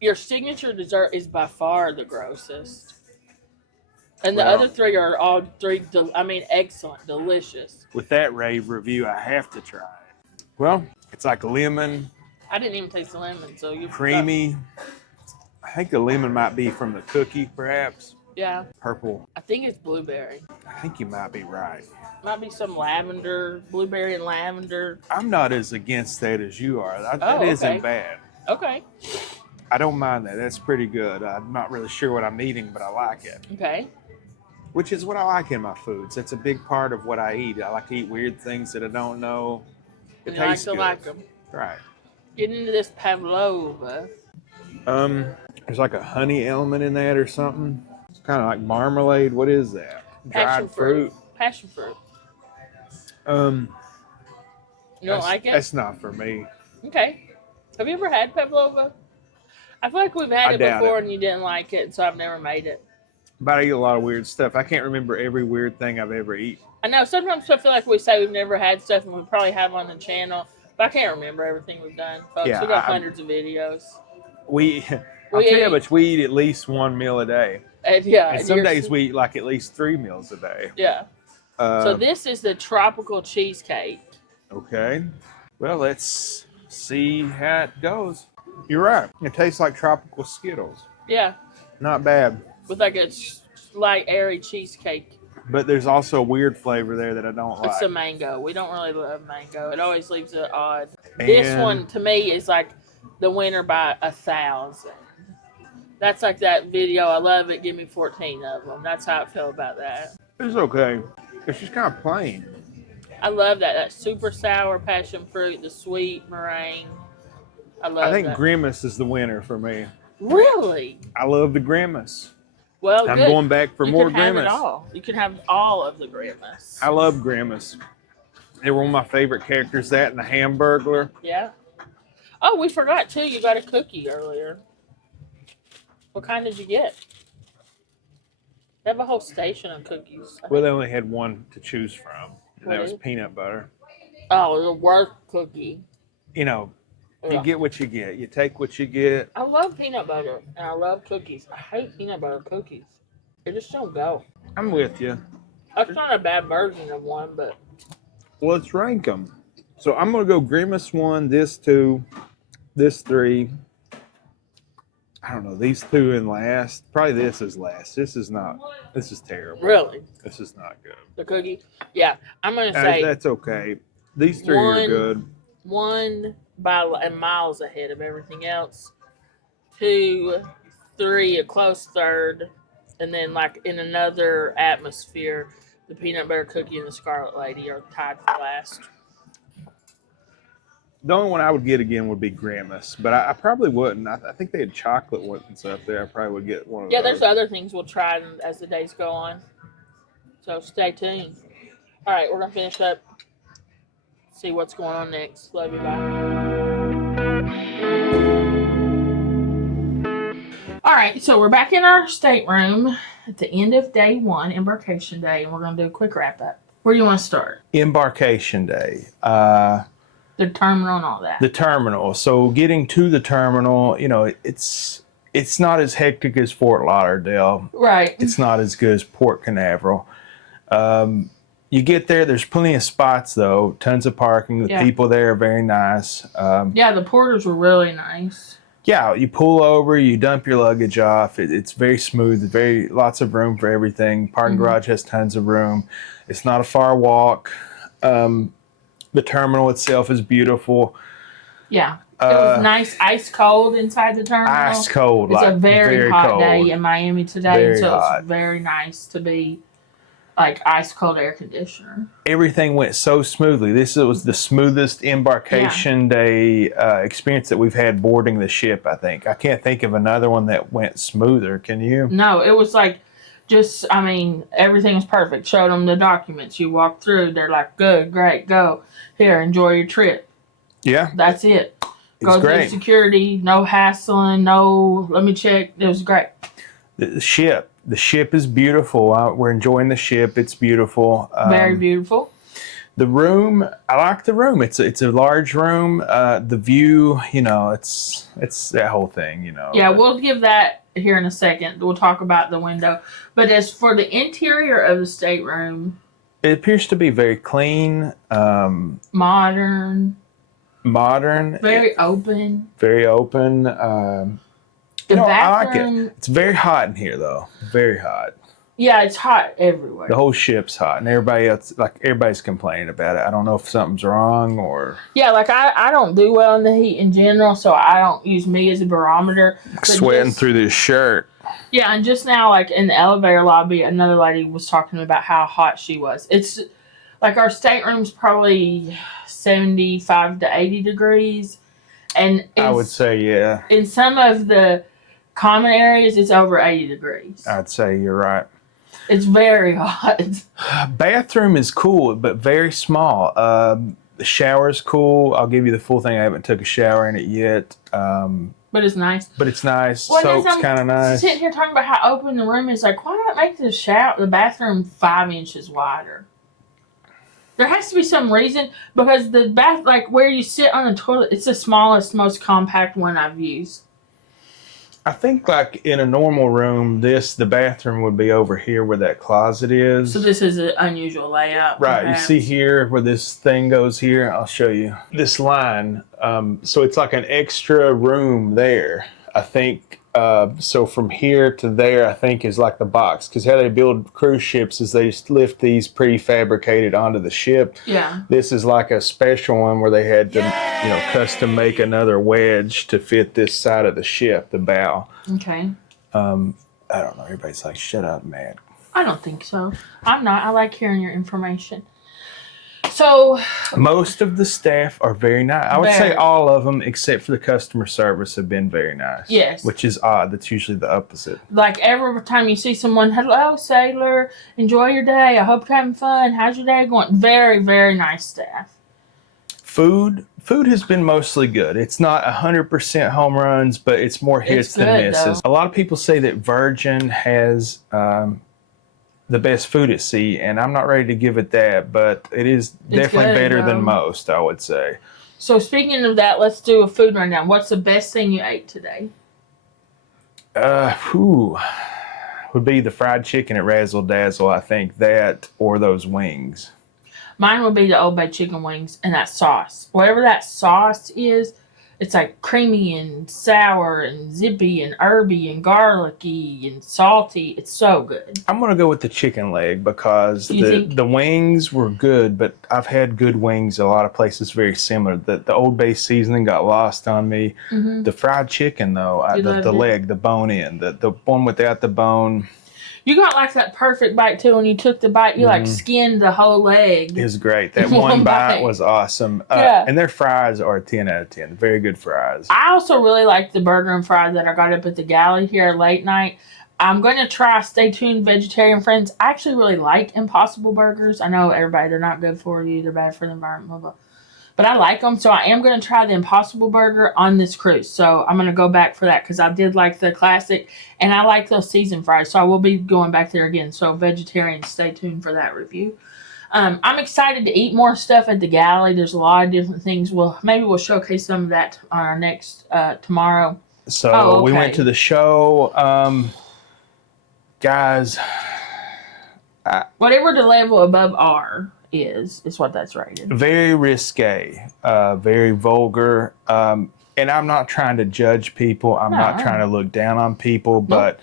Your signature dessert is by far the grossest. And the other three are all excellent, delicious. With that rave review, I have to try it. Well, it's like lemon. I didn't even taste the lemon, so you creamy. I think the lemon might be from the cookie, perhaps. Yeah. Purple. I think it's blueberry. I think you might be right. Might be some lavender, blueberry and lavender. I'm not as against that as you are. That isn't bad. Okay. I don't mind that. That's pretty good. I'm not really sure what I'm eating, but I like it. Okay. Which is what I like in my foods. That's a big part of what I eat. I like to eat weird things that I don't know. It tastes good. Like them. Right. Get into this pavlova. There's like a honey element in that or something. It's kind of like marmalade. What is that? Dried fruit. Passion fruit. You don't like it? That's not for me. Okay. Have you ever had pavlova? I feel like we've had it before and you didn't like it, so I've never made it. But I eat a lot of weird stuff. I can't remember every weird thing I've ever eaten. I know. Sometimes I feel like we say we've never had stuff and we probably have on the channel, but I can't remember everything we've done, folks. Yeah, we got hundreds of videos. I'll tell you what, we eat at least one meal a day. And some days we eat like at least 3 meals a day. Yeah. So this is the tropical cheesecake. Okay. Well, let's see how it goes. You're right. It tastes like tropical Skittles. Yeah. Not bad. With like a light, airy cheesecake. But there's also a weird flavor there that I don't like. It's a mango. We don't really love mango. It always leaves it odd. And this one, to me, is like the winner by 1,000. That's like that video, I love it, give me 14 of them. That's how I feel about that. It's okay. It's just kind of plain. I love that. That super sour passion fruit, the sweet meringue. I think Grimace is the winner for me. Really? I love the Grimace. Well, I'm going back for more Grimace. You can have all of the Grimace. I love Grimace. They were one of my favorite characters, that and the Hamburglar. Yeah. Oh, we forgot, too. You got a cookie earlier. What kind did you get? They have a whole station of cookies. Well, they only had one to choose from. And that was Really? peanut butter. Oh, the worst cookie. You know, Yeah. you get what you get. You take what you get. I love peanut butter, and I love cookies. I hate peanut butter cookies. They just don't go. I'm with you. That's not a bad version of one, but... Well, let's rank them. So I'm going to go Grimace 1, this 2, this 3. I don't know, these 2 in last. Probably this is last. This is terrible. Really? This is not good. The cookie? Yeah, I'm going to say... That's okay. These 3 are good. 1 by miles ahead of everything else. 2, 3, a close third. And then, like, in another atmosphere, the peanut butter cookie and the Scarlet Lady are tied for last. The only one I would get again would be Grimace, but I probably wouldn't. I think they had chocolate ones up there. I probably would get one of those. Yeah, there's other things we'll try as the days go on. So stay tuned. All right, we're going to finish up. See what's going on next. Love you, bye. All right, so we're back in our stateroom at the end of day 1, Embarkation Day, and we're going to do a quick wrap-up. Where do you want to start? Embarkation Day. The terminal and all that. The terminal. So getting to the terminal, you know, it's not as hectic as Fort Lauderdale. Right. It's not as good as Port Canaveral. You get there, there's plenty of spots though, tons of parking. The people there are very nice. Yeah, the porters were really nice. Yeah, you pull over, you dump your luggage off. It's very smooth, lots of room for everything. Parking garage has tons of room. It's not a far walk. The terminal itself is beautiful. Yeah. It was nice, ice cold inside the terminal. Ice cold. It's a very hot cold. day in Miami today, Very so hot. it's very nice to be like ice cold air conditioner. Everything went so smoothly. This was the smoothest embarkation day experience that we've had boarding the ship, I think. I can't think of another one that went smoother. Can you? No, it was like everything was perfect. Showed them the documents. You walk through, they're like, good, great, go. Here, enjoy your trip. Yeah. That's it. Go through great. security, no hassling, no, let me check. It was great. The ship is beautiful. We're enjoying the ship. It's beautiful. Very beautiful. The room, I like the room. It's a large room. The view, you know, it's that whole thing, you know. Yeah, we'll give that here in a second. We'll talk about the window. But as for the interior of the stateroom, it appears to be very clean, modern, very open. Very open. The I like bathroom. it. It's very hot in here, though. Very hot. Yeah, it's hot everywhere. The whole ship's hot, and everybody's complaining about it. I don't know if something's wrong or. Yeah, like I don't do well in the heat in general, so I don't use me as a barometer. Sweating through this shirt. Yeah, and just now, like in the elevator lobby, another lady was talking about how hot she was. It's like our stateroom's probably 75 to 80 degrees, and I would say, yeah. In some of the common areas, it's over 80 degrees. I'd say you're right. It's very hot. Bathroom is cool, but very small. The shower's cool. I'll give you the full thing. I haven't took a shower in it yet. But it's nice. Well, soap's kind of nice. Sitting here talking about how open the room is, like, why not make the bathroom 5 inches wider? There has to be some reason, because the bath, like where you sit on the toilet, it's the smallest, most compact one I've used. I think like in a normal room, the bathroom would be over here where that closet is. So this is an unusual layout. Right. Perhaps. You see here where this thing goes here? I'll show you. This line. So it's like an extra room there. I think, so from here to there, I think is like the box. Because how they build cruise ships is they just lift these prefabricated onto the ship. Yeah. This is like a special one where they had to, custom make another wedge to fit this side of the ship, the bow. Okay. I don't know. Everybody's like, shut up, Matt. I don't think so. I'm not. I like hearing your information. So most of the staff are very nice. I would say all of them, except for the customer service, have been very nice. Yes. Which is odd. That's usually the opposite. Like every time you see someone, hello, sailor, enjoy your day. I hope you're having fun. How's your day going? Very, very nice staff. Food has been mostly good. It's not 100% home runs, but it's more hits than misses. Though. A lot of people say that Virgin has the best food at sea, and I'm not ready to give it that, but it is definitely better than most, I would say. So speaking of that, let's do a food rundown. What's the best thing you ate today? Would be the fried chicken at Razzle Dazzle, I think, that or those wings. Mine would be the Old Bay chicken wings and that sauce. Whatever that sauce is, it's like creamy and sour and zippy and herby and garlicky and salty. It's so good. I'm going to go with the chicken leg because the wings were good, but I've had good wings a lot of places very similar. The Old Bay seasoning got lost on me. Mm-hmm. The fried chicken, though, the leg, the bone in, the one without the bone. You got like that perfect bite too. When you took the bite, you like skinned the whole leg. It was great. That one bite was awesome. Yeah. And their fries are 10 out of 10. Very good fries. I also really like the burger and fries that I got up at the Galley here late night. I'm going to try, stay tuned, vegetarian friends. I actually really like Impossible burgers. I know everybody, they're not good for you. They're bad for the environment, blah, blah. But I like them, so I am going to try the Impossible Burger on this cruise. So I'm going to go back for that because I did like the classic, and I like those seasoned fries. So I will be going back there again. So vegetarians, stay tuned for that review. I'm excited to eat more stuff at the Galley. There's a lot of different things. Maybe we'll showcase some of that on our next tomorrow. So we went to the show. Guys, whatever the level above R is what that's rated. Very risque, very vulgar. And I'm not trying to judge people. I'm not trying to look down on people, but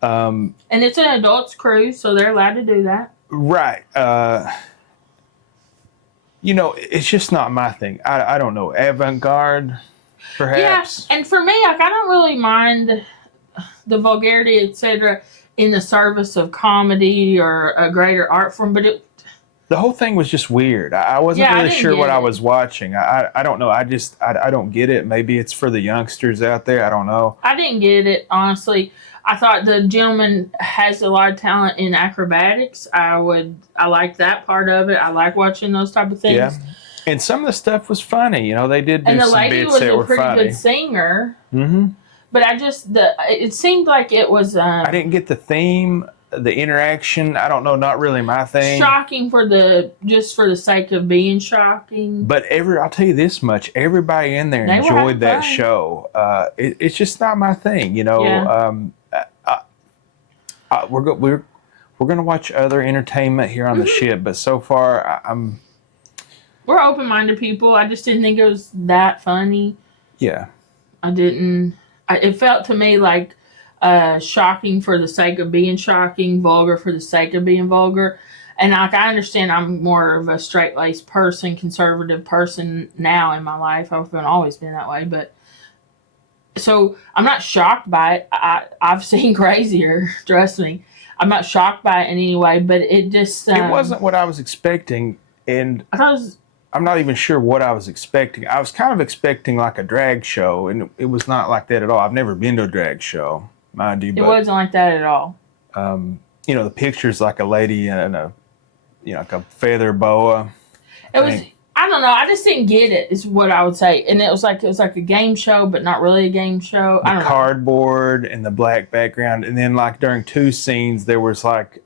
and it's an adults cruise, so they're allowed to do that. Right. It's just not my thing. I don't know. Avant-garde, perhaps. Yeah, and for me, I don't really mind the vulgarity, etc., in the service of comedy or a greater art form, but the whole thing was just weird. I wasn't really sure what I was watching. I don't know. I don't get it. Maybe it's for the youngsters out there. I don't know. I didn't get it, honestly. I thought the gentleman has a lot of talent in acrobatics. I like that part of it. I like watching those type of things. Yeah. And some of the stuff was funny. They did do and the some lady bits was that a were pretty funny. good singer. Mm-hmm. But it seemed like it was... I didn't get the theme, the interaction. I don't know, not really my thing. Shocking just for the sake of being shocking. But I'll tell you this much, everybody in there enjoyed that show. It's just not my thing, Yeah. We're going to watch other entertainment here on the ship, but so far we're open-minded people. I just didn't think it was that funny. Yeah. I didn't... It felt to me like shocking for the sake of being shocking, vulgar for the sake of being vulgar. And I understand I'm more of a straight-laced person, conservative person now in my life. I've always been that way. But so I'm not shocked by it. I've seen crazier, trust me. I'm not shocked by it in any way, but it just... it wasn't what I was expecting, and... I thought it was... I'm not even sure what I was expecting. I was kind of expecting like a drag show, and it was not like that at all. I've never been to a drag show, mind you. It wasn't like that at all. The picture's like a lady in like a feather boa. I don't know. I just didn't get it, is what I would say. And it was like a game show, but not really a game show. I don't know. Cardboard and the black background. And then like during two scenes, there was like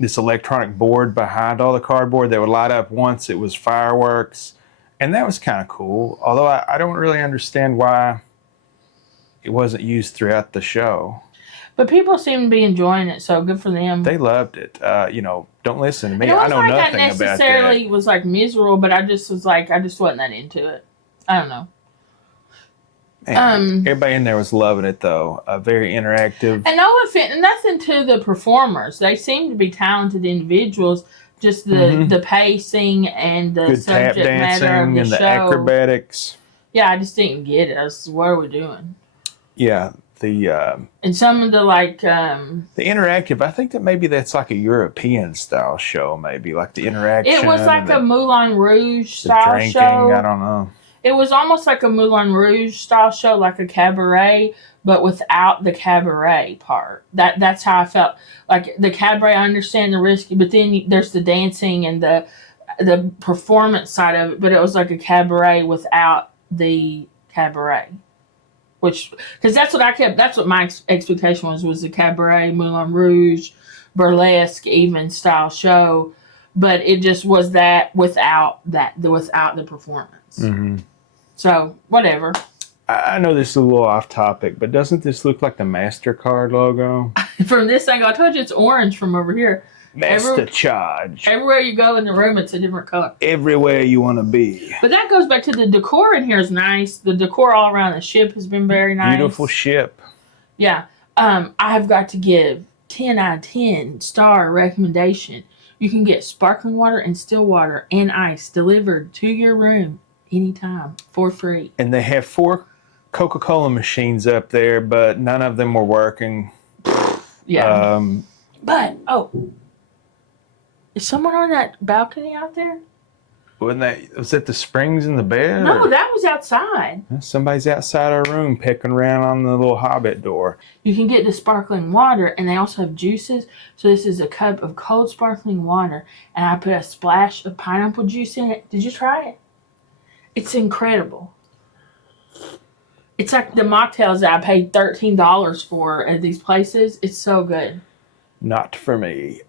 this electronic board behind all the cardboard that would light up once. It was fireworks. And that was kind of cool. Although I don't really understand why it wasn't used throughout the show. But people seem to be enjoying it, so good for them. They loved it. Don't listen to me. And it wasn't I know like nothing I about that. necessarily was like miserable, but I just wasn't that into it. I don't know. Man, everybody in there was loving it, though. Very interactive. And nothing to the performers. They seem to be talented individuals. Just the pacing and the good subject tap dancing matter of the and show. the acrobatics. Yeah, I just didn't get it. I was, what are we doing? Yeah, and some of the the interactive. I think that's like a European style show, maybe like the interaction. It was like a Moulin Rouge the style drinking, show. I don't know. It was almost like a Moulin Rouge style show, like a cabaret, but without the cabaret part. That's how I felt. Like the cabaret, I understand the risky, but then there's the dancing and the performance side of it. But it was like a cabaret without the cabaret, because that's what my expectation was a cabaret, Moulin Rouge, burlesque, even style show. But it just was that without the performance. Mm-hmm. So, whatever. I know this is a little off topic, but doesn't this look like the MasterCard logo? From this angle, I told you it's orange from over here. Charge. Everywhere you go in the room, it's a different color. Everywhere you want to be. But that goes back to the decor in here is nice. The decor all around the ship has been very nice. Beautiful ship. Yeah. I've got to give 10 out of 10 star recommendation. You can get sparkling water and still water and ice delivered to your room anytime for free. And they have 4 Coca-Cola machines up there, but none of them were working. Yeah. Is someone on that balcony out there? Was that the springs in the bed? No, or? that was outside. Somebody's outside our room pecking around on the little hobbit door. You can get the sparkling water, and they also have juices. So this is a cup of cold sparkling water, and I put a splash of pineapple juice in it. Did you try it? It's incredible. It's like the mocktails that I paid $13 for at these places. It's so good. Not for me.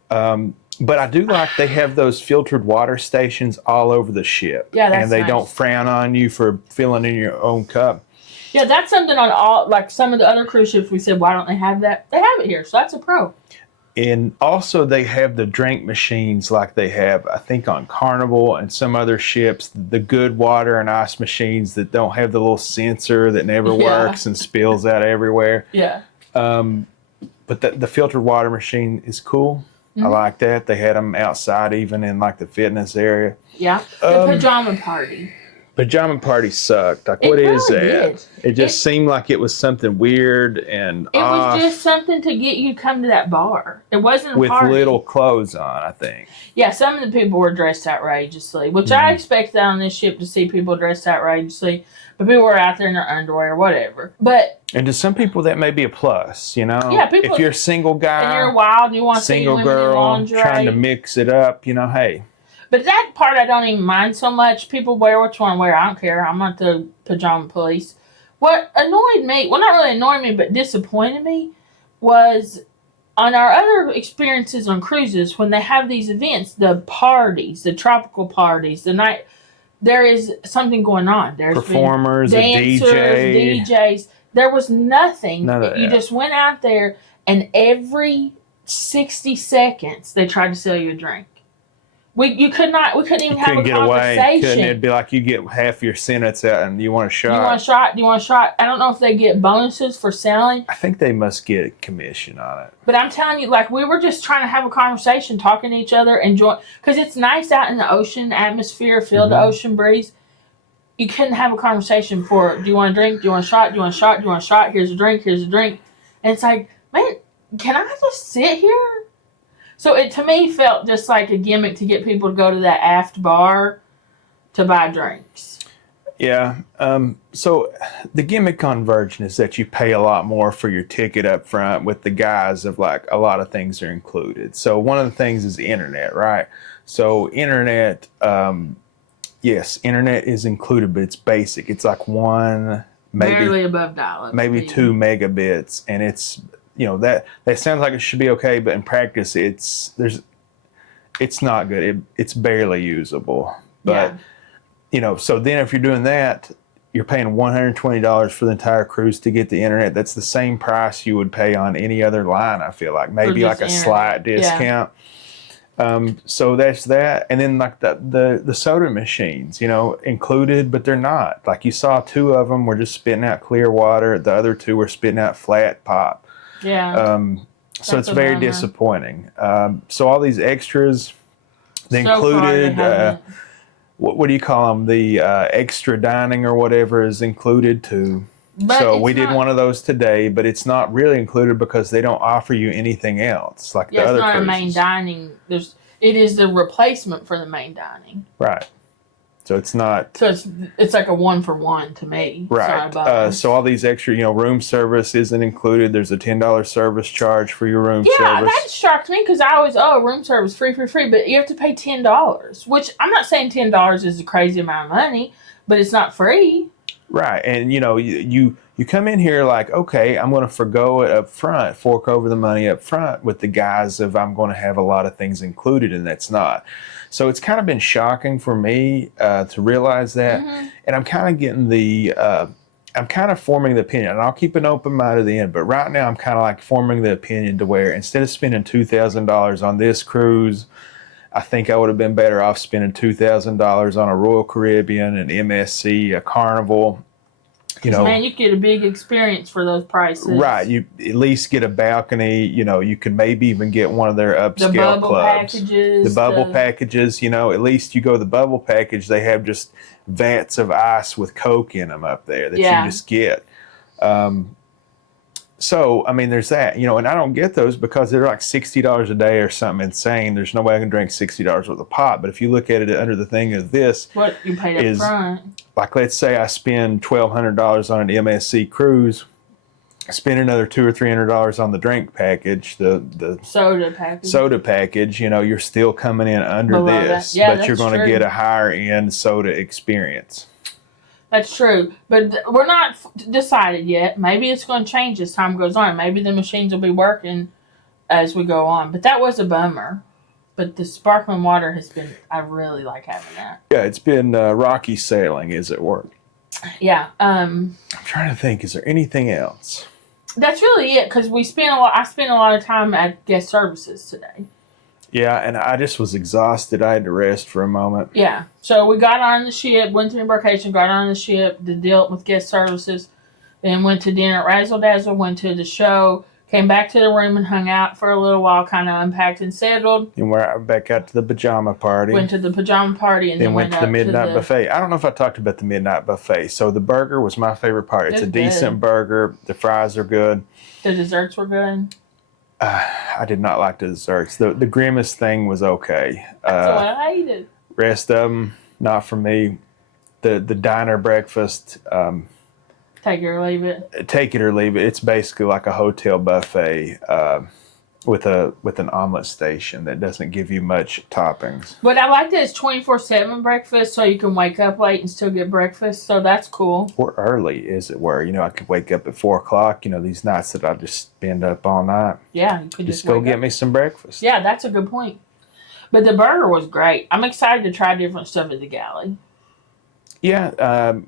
But I do like they have those filtered water stations all over the ship. Yeah, that's and they nice. don't frown on you for filling in your own cup. Yeah, that's something on all, like some of the other cruise ships we said, why don't they have that? They have it here, so that's a pro. And also they have the drink machines like they have, I think, on Carnival and some other ships, the good water and ice machines that don't have the little sensor that never works and spills out everywhere. Yeah. But the filtered water machine is cool. I like that. They had them outside even in like the fitness area. Yeah. The pajama party. Pajama party sucked. Like, It what is really that? did. It just seemed like it was something weird and It off was just something to get you to come to that bar. It wasn't a with party. little clothes on, I think. Yeah, some of the people were dressed outrageously, which I expected on this ship to see people dressed outrageously, but people were out there in their underwear, whatever. But And to some people, that may be a plus, you know? Yeah, people- if you're a single guy, and you're wild, you want to see single women in girl, lingerie. trying to mix it up, you know, hey. But that part I don't even mind so much. People wear what you want to wear. I don't care. I'm not the pajama police. What annoyed me, well, not really annoyed me, but disappointed me, was on our other experiences on cruises, when they have these events, the parties, the tropical parties, the night, there is something going on. There's Performers, been a dancers, DJ. DJs. There was nothing. None of You that. just went out there, and every 60 seconds, they tried to sell you a drink. We couldn't even You have couldn't a get away. conversation. Couldn't. It'd be like you get half your sentence out and you want a Do you want a shot. shot? Do you want a shot? I don't know if they get bonuses for selling, I think they must get a commission on it. but I'm telling you, like, we were just trying to have a conversation, talking to each other, enjoy, because it's nice out in the ocean atmosphere, feel the ocean breeze. You couldn't have a conversation for, do you want a drink? Do you want a shot? Do you want a shot? Do you want a shot? Here's a drink. Here's a drink. And it's like, man, can I just sit here? So it, to me, felt just like a gimmick to get people to go to that aft bar to buy drinks. Yeah. So the gimmick on Virgin is that you pay a lot more for your ticket up front with the guise of like a lot of things are included. So one of the things is the internet, right? So internet, yes, internet is included, but it's basic. It's like one, Barely above dial-up maybe speed. 2 megabits, and it's, you know, that sounds like it should be okay, but in practice it's not good. It's barely usable. But you know, so then if you're doing that, you're paying $120 for the entire cruise to get the internet. That's the same price you would pay on any other line, I feel like. Maybe just like a internet. slight discount. So that's that. And then like the soda machines, you know, included, but they're not. Like you saw 2 of them were just spitting out clear water. The other 2 were spitting out flat pop. Yeah. So That's it's a very bummer. disappointing. So all these extras, they So far, they included, haven't. what do you call them? The extra dining or whatever is included too. But So it's we did not- one of those today, but it's not really included because they don't offer you anything else like Yeah, the it's other not cruises. a main dining. It is the replacement for the main dining. Right. So it's not. So it's like a 1-for-1 to me. Right. Sorry, So all these extra, you know, room service isn't included. There's a $10 service charge for your room yeah, service. that shocked me because I always, room service free, but you have to pay $10, which I'm not saying $10 is a crazy amount of money, but it's not free. Right. And, you know, you come in here like, okay, I'm going to forgo it up front, fork over the money up front with the guise of I'm going to have a lot of things included, and that's not. So it's kind of been shocking for me to realize that. Mm-hmm. And I'm kind of getting I'm kind of forming the opinion, and I'll keep an open mind to the end, but right now I'm kind of like forming the opinion to where instead of spending $2,000 on this cruise, I think I would have been better off spending $2,000 on a Royal Caribbean, an MSC, a Carnival. You know, Man, you get a big experience for those prices. right? You at least get a balcony. You know, you could maybe even get one of their The upscale bubble clubs. packages. The bubble packages. You know, at least you go the bubble package. They have just vats of ice with Coke in them up there that you just get. So, I mean, there's that, you know, and I don't get those because they're like $60 a day or something insane. There's no way I can drink $60 worth of pop. But if you look at it under the thing of this, What you paid up is- front. like let's say I spend $1,200 on an MSC cruise, spend another $200 or $300 on the drink package, the Soda package. soda package, you know, you're still coming in under Below that. this, Yeah, but you're that's going to true. get a higher end soda experience. That's true. But we're not decided yet. Maybe it's going to change as time goes on. Maybe the machines will be working as we go on. But that was a bummer. but the sparkling water has been, I really like having that. Yeah, it's been rocky sailing, as it were. Yeah. I'm trying to think, is there anything else? That's really it, because I spent a lot of time at guest services today. Yeah, and I just was exhausted. I had to rest for a moment. Yeah. So we got on the ship, went to Embarkation, got on the ship to deal with guest services, then went to dinner at Razzle, Dazzle, went to the show, came back to the room and hung out for a little while, kind of unpacked and settled. And we're back out to the pajama party. Went to the pajama party and then went to the midnight buffet. I don't know if I talked about the midnight buffet. So the burger was my favorite part. It's a decent burger. The fries are good. The desserts were good. I did not like the desserts. The grimace thing was okay. That's what I hated. Rest of them, not for me. The diner breakfast, take it or leave it. Take it or leave it. It's basically like a hotel buffet with an omelet station that doesn't give you much toppings. But I like that it's 24/7 breakfast, so you can wake up late and still get breakfast. So that's cool. Or early, as it were. I could wake up at 4:00. These nights that I just spend up all night. Yeah, you could just go get me some breakfast. Yeah, that's a good point. But the burger was great. I'm excited to try different stuff at the Galley. Yeah.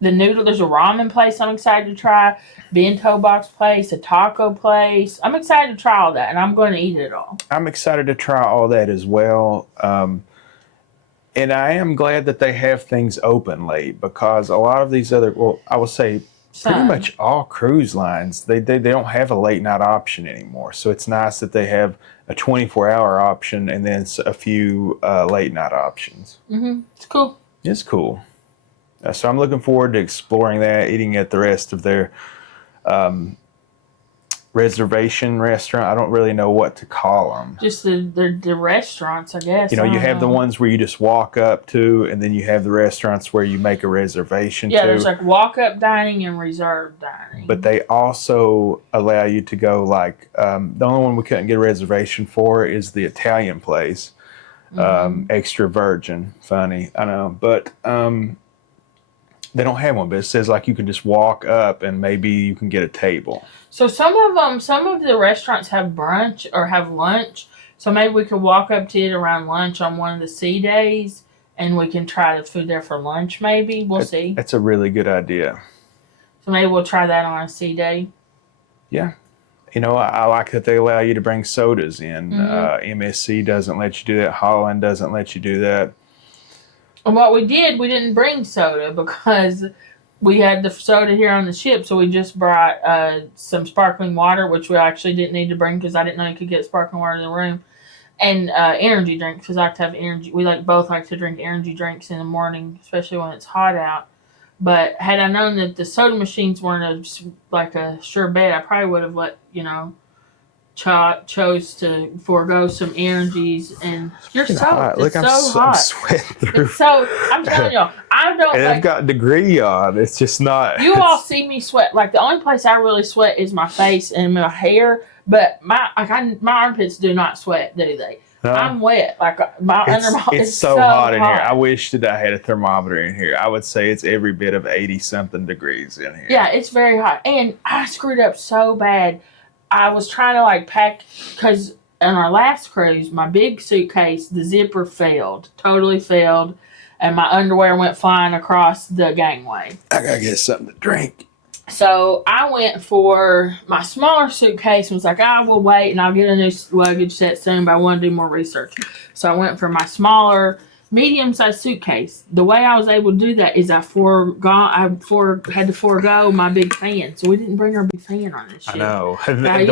The noodle, there's a ramen place I'm excited to try, bento box place, a taco place. I'm excited to try all that, and I'm going to eat it all. I'm excited to try all that as well. And I am glad that they have things open late, because a lot of these other, I will say pretty much all cruise lines, they don't have a late night option anymore. So it's nice that they have a 24-hour option and then a few late night options. Mm-hmm. It's cool. It's cool. So I'm looking forward to exploring that, eating at the rest of their reservation restaurant. I don't really know what to call them. Just the restaurants, I guess. You have the ones where you just walk up to, and then you have the restaurants where you make a reservation to. Yeah, there's like walk-up dining and reserved dining. But they also allow you to go the only one we couldn't get a reservation for is the Italian place. Extra virgin. Funny, I know. But they don't have one, but it says you can just walk up and maybe you can get a table. So some of the restaurants have brunch or have lunch. So maybe we could walk up to it around lunch on one of the sea days, and we can try the food there for lunch. Maybe we'll see. That's a really good idea. So maybe we'll try that on a sea day. Yeah. I like that they allow you to bring sodas in. MSC doesn't let you do that. Holland doesn't let you do that. And what we didn't bring soda because we had the soda here on the ship, so we just brought some sparkling water, which we actually didn't need to bring because I didn't know you could get sparkling water in the room, and energy drinks because I like to have energy. We both like to drink energy drinks in the morning, especially when it's hot out. But had I known that the soda machines weren't a sure bet, I probably would have chose to forego some energies. And you're so hot. Look, I'm sweating through. I'm telling y'all, I don't. And I've got a degree on. It's just not. You all see me sweat. The only place I really sweat is my face and my hair. But my armpits do not sweat, do they? No. I'm wet. It's so hot in here. I wish that I had a thermometer in here. I would say it's every bit of 80-something degrees in here. Yeah, it's very hot. And I screwed up so bad. I was trying to pack, because on our last cruise, my big suitcase, the zipper totally failed, and my underwear went flying across the gangway. I gotta get something to drink. So I went for my smaller suitcase and was like, I will wait and I'll get a new luggage set soon, but I want to do more research. So I went for my smaller, medium-sized suitcase. The way I was able to do that is I had to forego my big fan. So we didn't bring our big fan on this ship. I know.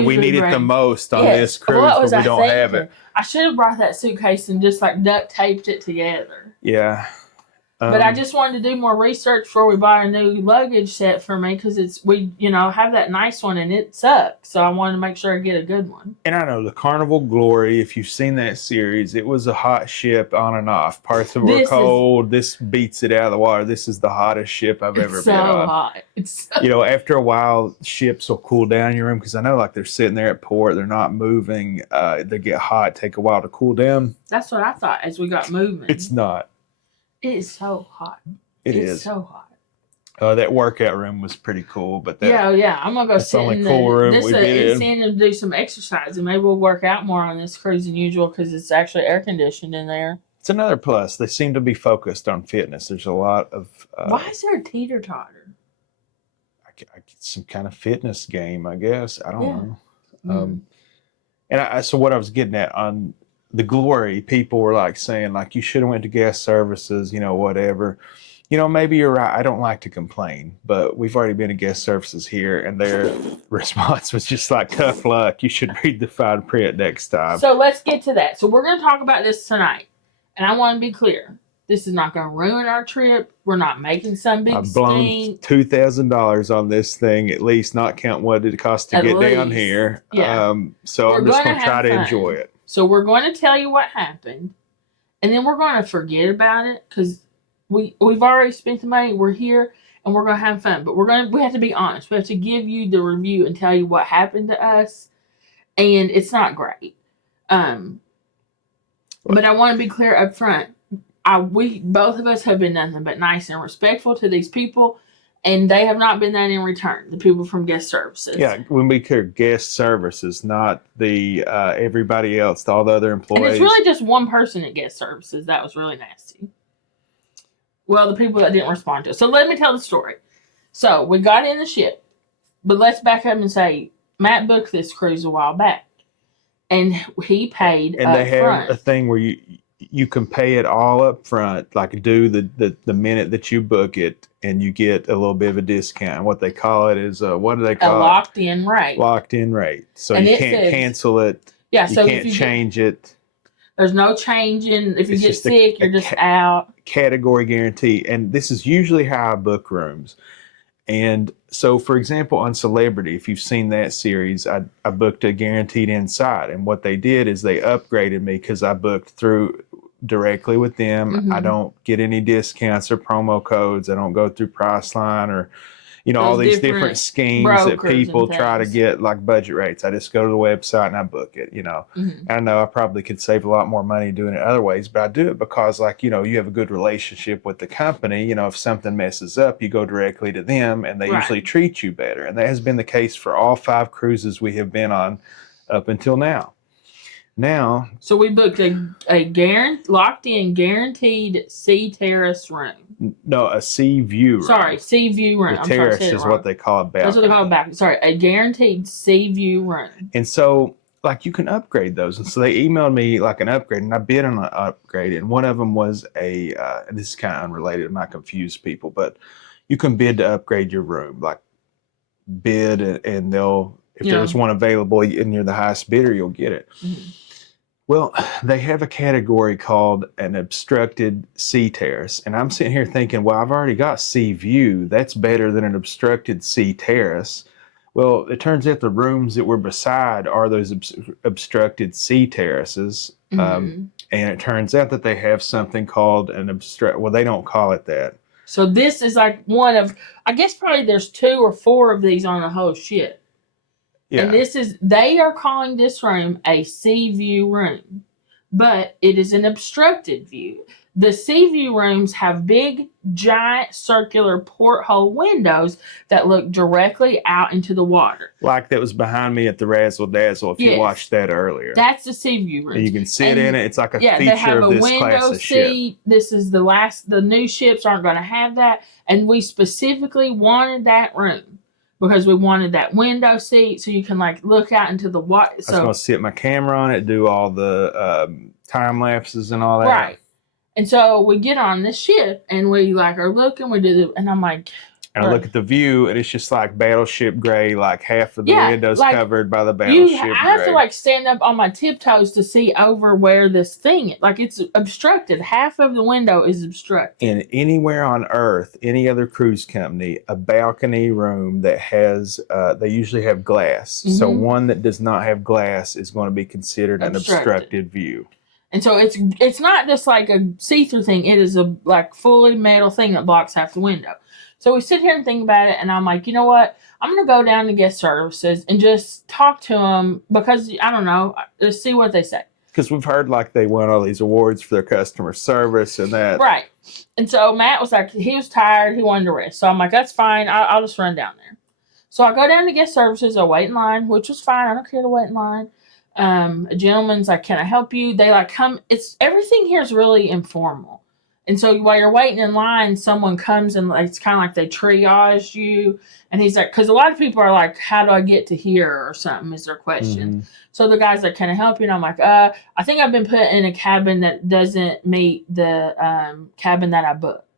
We need it the most on this cruise, but we don't have it. I should have brought that suitcase and just duct taped it together. Yeah. But I just wanted to do more research before we buy a new luggage set for me because we have that nice one and it sucks. So I wanted to make sure I get a good one. And I know the Carnival Glory, if you've seen that series, it was a hot ship on and off. Parts of it were cold. This beats it out of the water. This is the hottest ship I've ever been on. Hot. It's so hot. After a while, ships will cool down in your room because I know they're sitting there at port. They're not moving. They get hot, take a while to cool down. That's what I thought as we got moving. It's not. It is so hot. It's so hot. That workout room was pretty cool, but that Yeah. I'm gonna go that's the sit only in cool room this we've been it's in. in to do some exercise, and maybe we'll work out more on this cruise than usual because it's actually air conditioned in there. It's another plus. They seem to be focused on fitness. There's a lot of Why is there a teeter totter? some kind of fitness game, I guess. I don't know. Mm. And so what I was getting at on the Glory, people were like saying like you should have went to guest services, whatever. Maybe you're right. I don't like to complain, but we've already been to guest services here, and their response was just like, tough luck. You should read the fine print next time. So let's get to that. So we're going to talk about this tonight. And I want to be clear. This is not going to ruin our trip. We're not making some big I've blown stink. $2,000 on this thing, at least, not count what it cost to get down here. Yeah. So We're I'm just gonna going to try have to fun. enjoy it. So we're going to tell you what happened. And then we're going to forget about it because we've already spent the money. We're here and we're going to have fun. But we have to be honest. We have to give you the review and tell you what happened to us. And it's not great. But I want to be clear up front. We both of us have been nothing but nice and respectful to these people, and they have not been that in return. The people from guest services. Yeah, when we care guest services, not the everybody else, all the other employees. And it's really just one person at guest services. That was really nasty. Well, the people that didn't respond to us. So let me tell the story. So we got in the ship, but let's back up and say Matt booked this cruise a while back, and he paid and up they have front. a thing where you can pay it all up front, like do the minute that you book it, and you get a little bit of a discount. What they call it is what do they call a it? locked-in rate. Locked-in rate. So And you it can't says- cancel it. Yeah, You so can't if you change it. there's no changing. If you It's get just a- sick, you're a just out. Category guarantee. And this is usually how I book rooms. And so, for example, on Celebrity, if you've seen that series, I booked a guaranteed inside. And what they did is they upgraded me because I booked through directly with them. Mhm. I don't get any discounts or promo codes. I don't go through Priceline or, all Those these different different schemes that brokers people and try to things. get like budget rates. I just go to the website and I book it, Mhm. I know I probably could save a lot more money doing it other ways, but I do it because you have a good relationship with the company. If something messes up, you go directly to them and they Right. usually treat you better. And that has been the case for all 5 cruises we have been on up until now. Now, So we booked a locked-in guaranteed sea terrace room. no, a sea view room. Sorry, sea view room. The I'm sorry, I terrace said it is wrong. what they call it. That's what they call it back. Sorry, a guaranteed sea view room. And so, you can upgrade those. And so they emailed me like an upgrade, and I bid on an upgrade. And one of them was and this is kind of unrelated, I might confuse people, but you can bid to upgrade your room. Like bid, and they'll, if Yeah. there's one available and you're the highest bidder, you'll get it. Mhm. Well, they have a category called an obstructed sea terrace. And I'm sitting here thinking, well, I've already got sea view. That's better than an obstructed sea terrace. Well, it turns out the rooms that were beside are those obstructed sea terraces. Mhm. And it turns out that they have something called well, they don't call it that. So this is like one of, I guess probably there's 2 or 4 of these on the whole ship. Yeah. And they are calling this room a sea view room, but it is an obstructed view. The sea view rooms have big, giant, circular porthole windows that look directly out into the water. Like that was behind me at the Razzle Dazzle, if you Yes. watched that earlier. That's the sea view room. And you can sit And, in it. It's like a they feature have of a this class window of ship. seat. This is the new ships aren't going to have that. And we specifically wanted that room because we wanted that window seat so you can look out into the water. I was going to sit my camera on it, do all the time lapses and all that. Right. And so we get on this ship and we are looking, and I'm like, And I look at the view, and it's just like battleship gray, like half of the Yeah, windows like, covered by the battleship I have gray. to stand up on my tiptoes to see over where this thing is. It's obstructed. Half of the window is obstructed. In anywhere on Earth, any other cruise company, a balcony room that has, they usually have glass. So Mhm. one that does not have glass is going to be considered an Obstructed. obstructed view. And so it's not just like a see-through thing. It is a fully metal thing that blocks half the window. So we sit here and think about it, and I'm like, you know what? I'm going to go down to guest services and just talk to them because, I don't know, just see what they say. Because we've heard like they won all these awards for their customer service and that. Right. And so Matt was like, he was tired. He wanted to rest. So I'm like, that's fine. I'll just run down there. So I go down to guest services. I wait in line, which was fine. I don't care to wait in line. A gentleman's like, can I help you? They like come. It's everything here is really informal. And so while you're waiting in line, someone comes and like, it's kind of like they triage you. And he's like, because a lot of people are like, how do I get to here or something is their question. So the guy's like, can I help you? And I'm like, I think I've been put in a cabin that doesn't meet the cabin that I booked.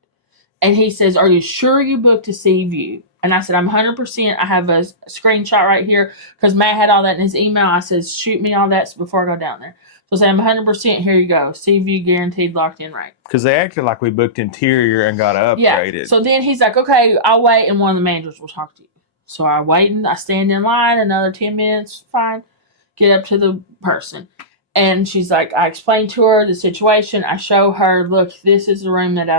And he says, are you sure you booked a sea view? And I said, I'm 100%. I have a screenshot right here because Matt had all that in his email. I said, shoot me all that before I go down there. So I said, I'm 100%. Here you go. Sea view guaranteed, locked in rate. Because they acted like we booked interior and got upgraded. Yeah. So then he's like, okay, I'll wait and one of the managers will talk to you. So I wait and I stand in line another 10 minutes. Fine. Get up to the person. And she's like, I explained to her the situation. I show her, look, this is the room that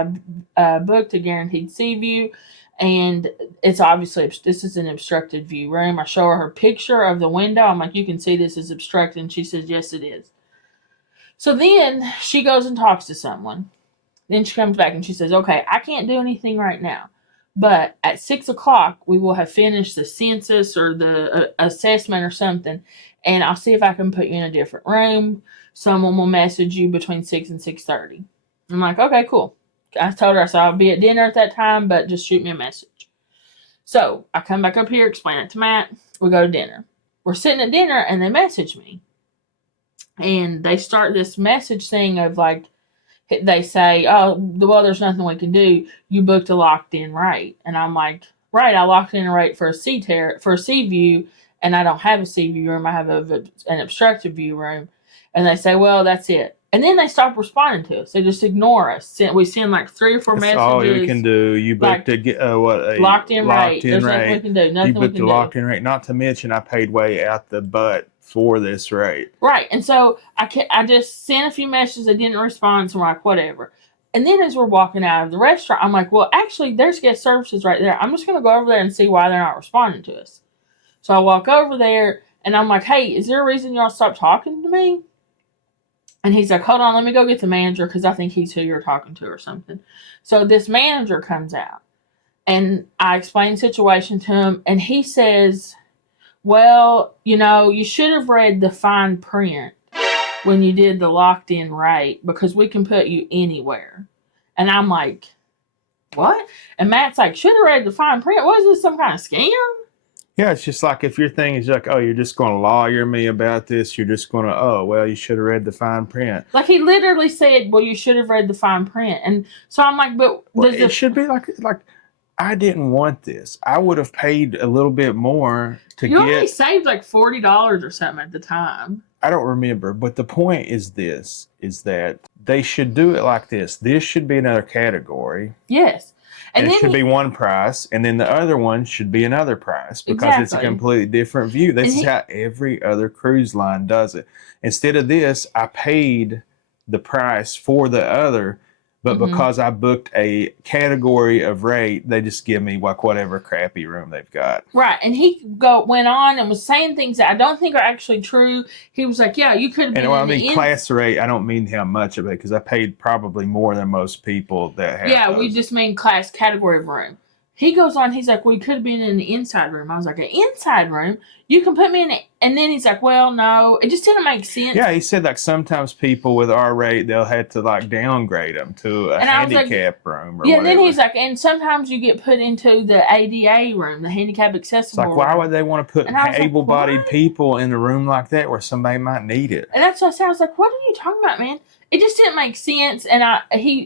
I booked, a guaranteed sea view. And it's obviously, this is an obstructed view room. I show her picture of the window. I'm like, you can see this is obstructed. And she says, yes, it is. So then she goes and talks to someone. Then she comes back and she says, okay, I can't do anything right now. But at 6 o'clock, we will have finished the census or the assessment or something. And I'll see if I can put you in a different room. Someone will message you between 6 and 6:30. I'm like, okay, cool. I told her, I said, I'll be at dinner at that time, but just shoot me a message. So I come back up here, explain it to Matt. We go to dinner. We're sitting at dinner, and they message me. And they start this message thing of like, they say, oh, well, there's nothing we can do. You booked a locked-in rate. And I'm like, right, I locked in a rate for a sea view, and I don't have a sea view room. I have an obstructed view room. And they say, well, that's it. And then they stop responding to us. They just ignore us. We send like 3 or 4 messages. That's all you can do. You booked a locked-in rate. There's nothing we can do. Nothing you we booked can a do. locked-in rate. Not to mention, I paid way out the butt for this rate. Right. And so I just sent a few messages. They didn't respond. So I'm like, whatever. And then as we're walking out of the restaurant, I'm like, well, actually, there's guest services right there. I'm just going to go over there and see why they're not responding to us. So I walk over there, and I'm like, hey, is there a reason y'all stopped talking to me? And he's like, hold on, let me go get the manager because I think he's who you're talking to or something. So this manager comes out, and I explain the situation to him, and he says, well, you should have read the fine print when you did the locked-in rate because we can put you anywhere. And I'm like, what? And Matt's like, should have read the fine print. What is this, some kind of scam? Yeah, it's just like if your thing is like, oh, you're just going to lawyer me about this. You're just going to, oh, well, you should have read the fine print. Like he literally said, well, you should have read the fine print. And so I'm like, but it should be like I didn't want this. I would have paid a little bit more to you only saved like $40 or something at the time. I don't remember, but the point is that they should do it like this. This should be another category. Yes. And it should be one price, and then the other one should be another price because it's a completely different view. This is how every other cruise line does it. Instead of this, I paid the price for the other, but because I booked a category of rate, they just give me like whatever crappy room they've got. Right, and he went on and was saying things that I don't think are actually true. He was like, yeah, you could have been and when I mean class rate, I don't mean how much of it because I paid probably more than most people that have Yeah, those. we just mean class category of room. He goes on, he's like, well, you could have been in the inside room. I was like, an inside room? You can put me in it. And then he's like, well, no. It just didn't make sense. Yeah, he said like sometimes people with our rate, they'll have to like downgrade them to a handicap room or whatever. And then he's like, and sometimes you get put into the ADA room, the handicap accessible room. It's like, why would they want to put able-bodied people in a room like that where somebody might need it? And that's what I said. I was like, what are you talking about, man? It just didn't make sense. And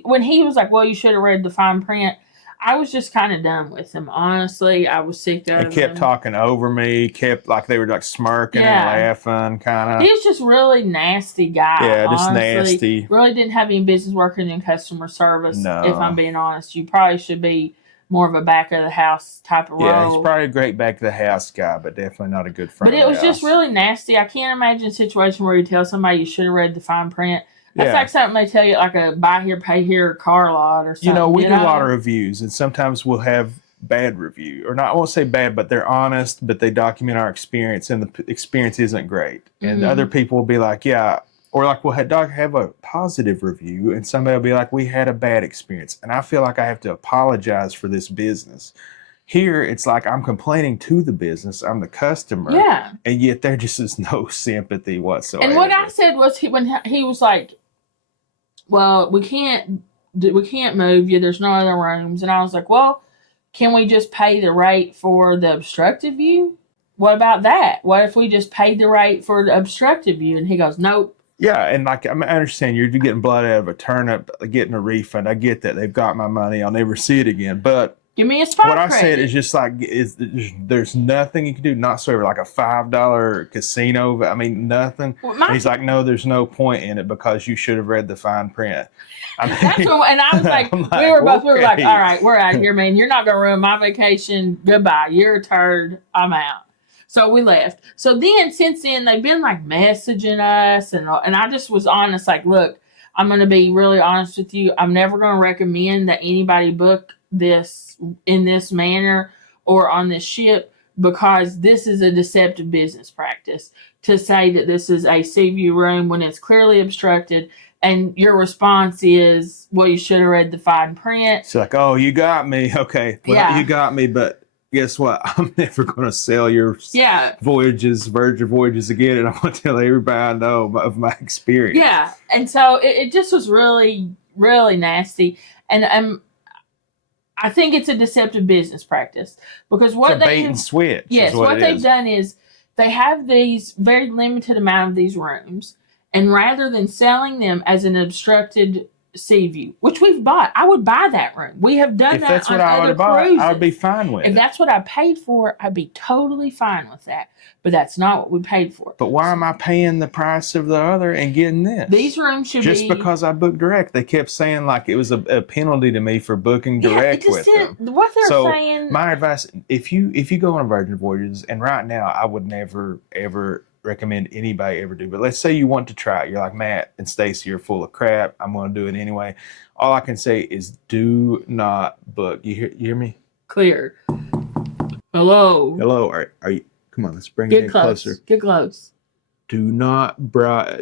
when he was like, well, you should have read the fine print, I was just kind of done with him. Honestly, I was sick of him. He kept talking over me, kept like they were like smirking and laughing, kind of. He was just really nasty guy. Yeah, just honestly. nasty. Really didn't have any business working in customer service. No. If I'm being honest, you probably should be more of a back of the house type of role. Yeah, he's probably a great back of the house guy, but definitely not a good friend. But it was just really nasty. I can't imagine a situation where you tell somebody you should have read the fine print. That's like something they tell you, like a buy here, pay here car lot or something. We do a lot of reviews, and sometimes we'll have bad review. Or not, I won't say bad, but they're honest, but they document our experience, and the experience isn't great. And other people will be like, yeah, Or like we'll have a positive review and somebody will be like, we had a bad experience. And I feel like I have to apologize for this business. Here, it's like I'm complaining to the business. I'm the customer. Yeah. And yet there just is no sympathy whatsoever. And what I said was when he was like, well, we can't move you. There's no other rooms. And I was like, well, can we just pay the rate for the obstructive view? What about that? What if we just paid the rate for the obstructive view? And he goes, nope. Yeah, and like I understand you're getting blood out of a turnip, getting a refund. I get that. They've got my money. I'll never see it again. But give me a spot what credit. I said is just like there's nothing you can do, not so like a $5 casino. I mean, nothing. Well, he's like, no, there's no point in it because you should have read the fine print. I mean, that's what, and I was like, we were like, all right, we're out of here, man. You're not gonna ruin my vacation. Goodbye. You're a turd. I'm out. So we left. So then, since then, they've been like messaging us, and I just was honest. Like, look, I'm going to be really honest with you. I'm never going to recommend that anybody book this in this manner or on this ship because this is a deceptive business practice to say that this is a sea view room when it's clearly obstructed. And your response is, well, you should have read the fine print. It's like, oh, you got me. Okay, well, yeah. You got me, but guess what? I'm never going to sell your Voyages, Virgin Voyages again, and I'm going to tell everybody I know of my experience. Yeah, and so it just was really, really nasty, and I think it's a deceptive business practice because what it's a bait and switch. Yes, what they've done is they have these very limited amount of these rooms, and rather than selling them as an obstructed sea view, which we've bought. I would buy that room. We have done if that. That's what on I would buy. I would be fine with if it. that's what I paid for, I'd be totally fine with that. But that's not what we paid for. But why am I paying the price of the other and getting this? These rooms should just because I booked direct. They kept saying like it was a penalty to me for booking direct with them. What they're saying. My advice: if you go on a Virgin Voyages, and right now I would never ever recommend anybody ever do, but let's say you want to try it. You're like, Matt and Stacy are full of crap. I'm going to do it anyway. All I can say is do not book. You hear me? Clear. Hello. Are you? Come on, let's bring it in closer. Get close. Do not buy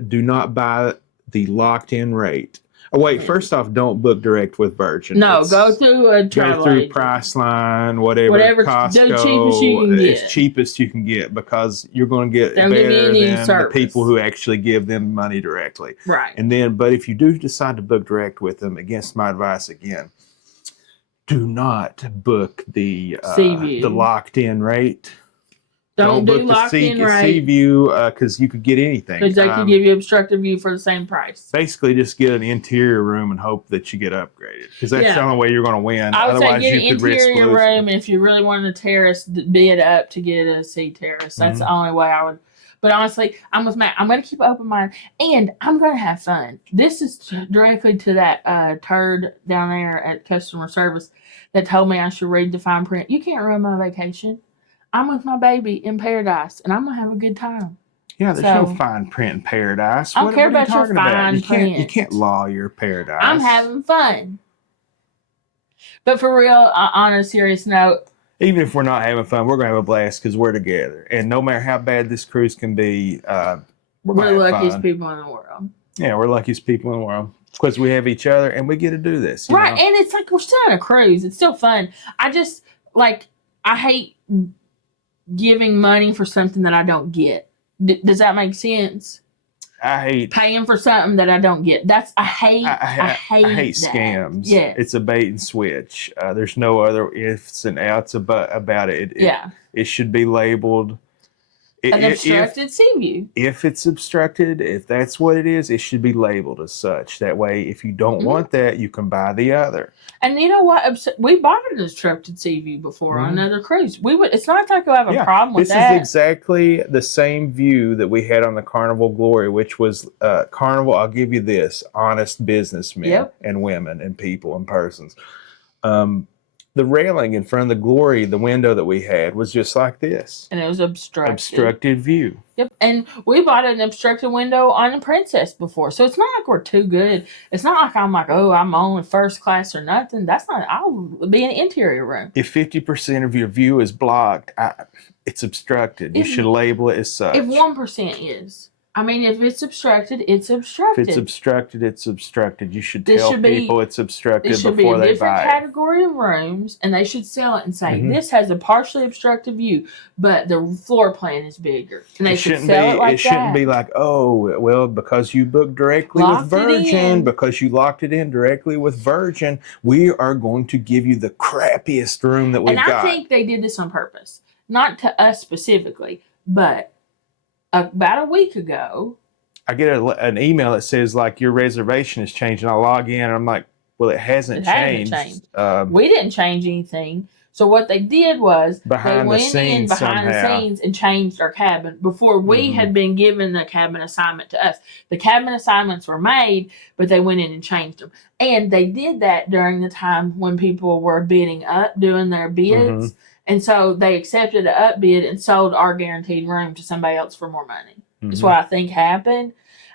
the locked-in rate. Oh, wait, first off, don't book direct with Virgin. No, go through a travel Go through agent. Priceline, whatever Costco, the cheapest you can get. As cheapest you can get because you're going to get They'll better give you than service. The people who actually give them money directly. Right. And then, but if you do decide to book direct with them, against my advice again, do not book the locked-in rate. Don't do book locked-in rate. Sea View because you could get anything. Because they could give you obstructive view for the same price. Basically, just get an interior room and hope that you get upgraded. Because that's the only way you're going to win. I would Otherwise, say get you an could risk interior losing. room, and if you really wanted a terrace, bid up to get a sea terrace. That's the only way I would. But honestly, I'm with Matt. I'm going to keep an open mind, and I'm going to have fun. This is directly to that turd down there at customer service that told me I should read the fine print. You can't ruin my vacation. I'm with my baby in paradise, and I'm going to have a good time. Yeah, there's no fine print in paradise. I don't care about your fine print. You can't lawyer paradise. I'm having fun. But for real, on a serious note, even if we're not having fun, we're going to have a blast because we're together. And no matter how bad this cruise can be, we're the luckiest people in the world. Yeah, we're the luckiest people in the world because we have each other and we get to do this. Right, know? and it's like we're still on a cruise. It's still fun. I hate giving money for something that I don't get. Does that make sense? I hate paying for something that I don't get. I hate that. Scams. Yeah, it's a bait and switch. There's no other ifs and outs about it. It should be labeled an obstructed sea view. If it's obstructed, if that's what it is, it should be labeled as such. That way, if you don't want that, you can buy the other. And you know what? We bought an obstructed sea view before on another cruise. It's not like we have a problem with that. This is exactly the same view that we had on the Carnival Glory, which was Carnival. I'll give you this: honest businessmen and women and people and persons. The railing in front of the Glory, the window that we had, was just like this. And it was obstructed. Obstructed view. Yep. And we bought an obstructed window on the Princess before. So it's not like we're too good. It's not like I'm like, oh, I'm only first class or nothing. That's not, I'll be in an interior room. If 50% of your view is blocked, it's obstructed. You should label it as such. If 1% is, I mean, if it's obstructed, it's If obstructed. it's obstructed, it's obstructed. You should This tell should be- people it's obstructed It should be before a they different buy it. category of rooms, and they should sell it and say, Mhm. this has a partially obstructed view, but the floor plan is bigger. And they It should shouldn't sell be. it like It shouldn't that. be like, oh, well, because you booked directly Locked with it Virgin, in. because you locked it in directly with Virgin, we are going to give you the crappiest room that we've And I got. think they did this on purpose. Not to us specifically, but about a week ago, I get an email that says like your reservation has changed, and I log in and I'm like, well, it hasn't It hasn't changed. changed. We didn't change anything. So what they did was Behind they the went scenes in behind somehow. the scenes and changed our cabin before we Mhm. had been given the cabin assignment to us. The cabin assignments were made, but they went in and changed them. And they did that during the time when people were bidding up, doing their bids. And so they accepted an up bid and sold our guaranteed room to somebody else for more money. Is Mhm. what I think happened.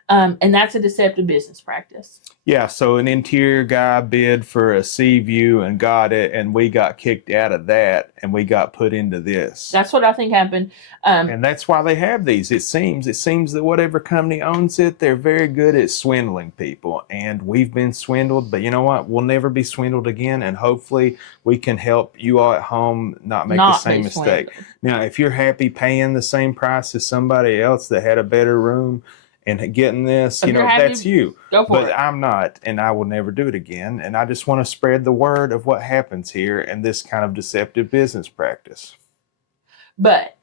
And that's a deceptive business practice. Yeah, so an interior guy bid for a sea view and got it, and we got kicked out of that, and we got put into this. That's what I think happened. And that's why they have these. It seems that whatever company owns it, they're very good at swindling people. And we've been swindled, but you know what? We'll never be swindled again. And hopefully we can help you all at home not make the same be mistake. swindled. Now, if you're happy paying the same price as somebody else that had a better room and getting this, If you know, you're happy, that's you. Go for But it. I'm not, and I will never do it again. And I just want to spread the word of what happens here and this kind of deceptive business practice. But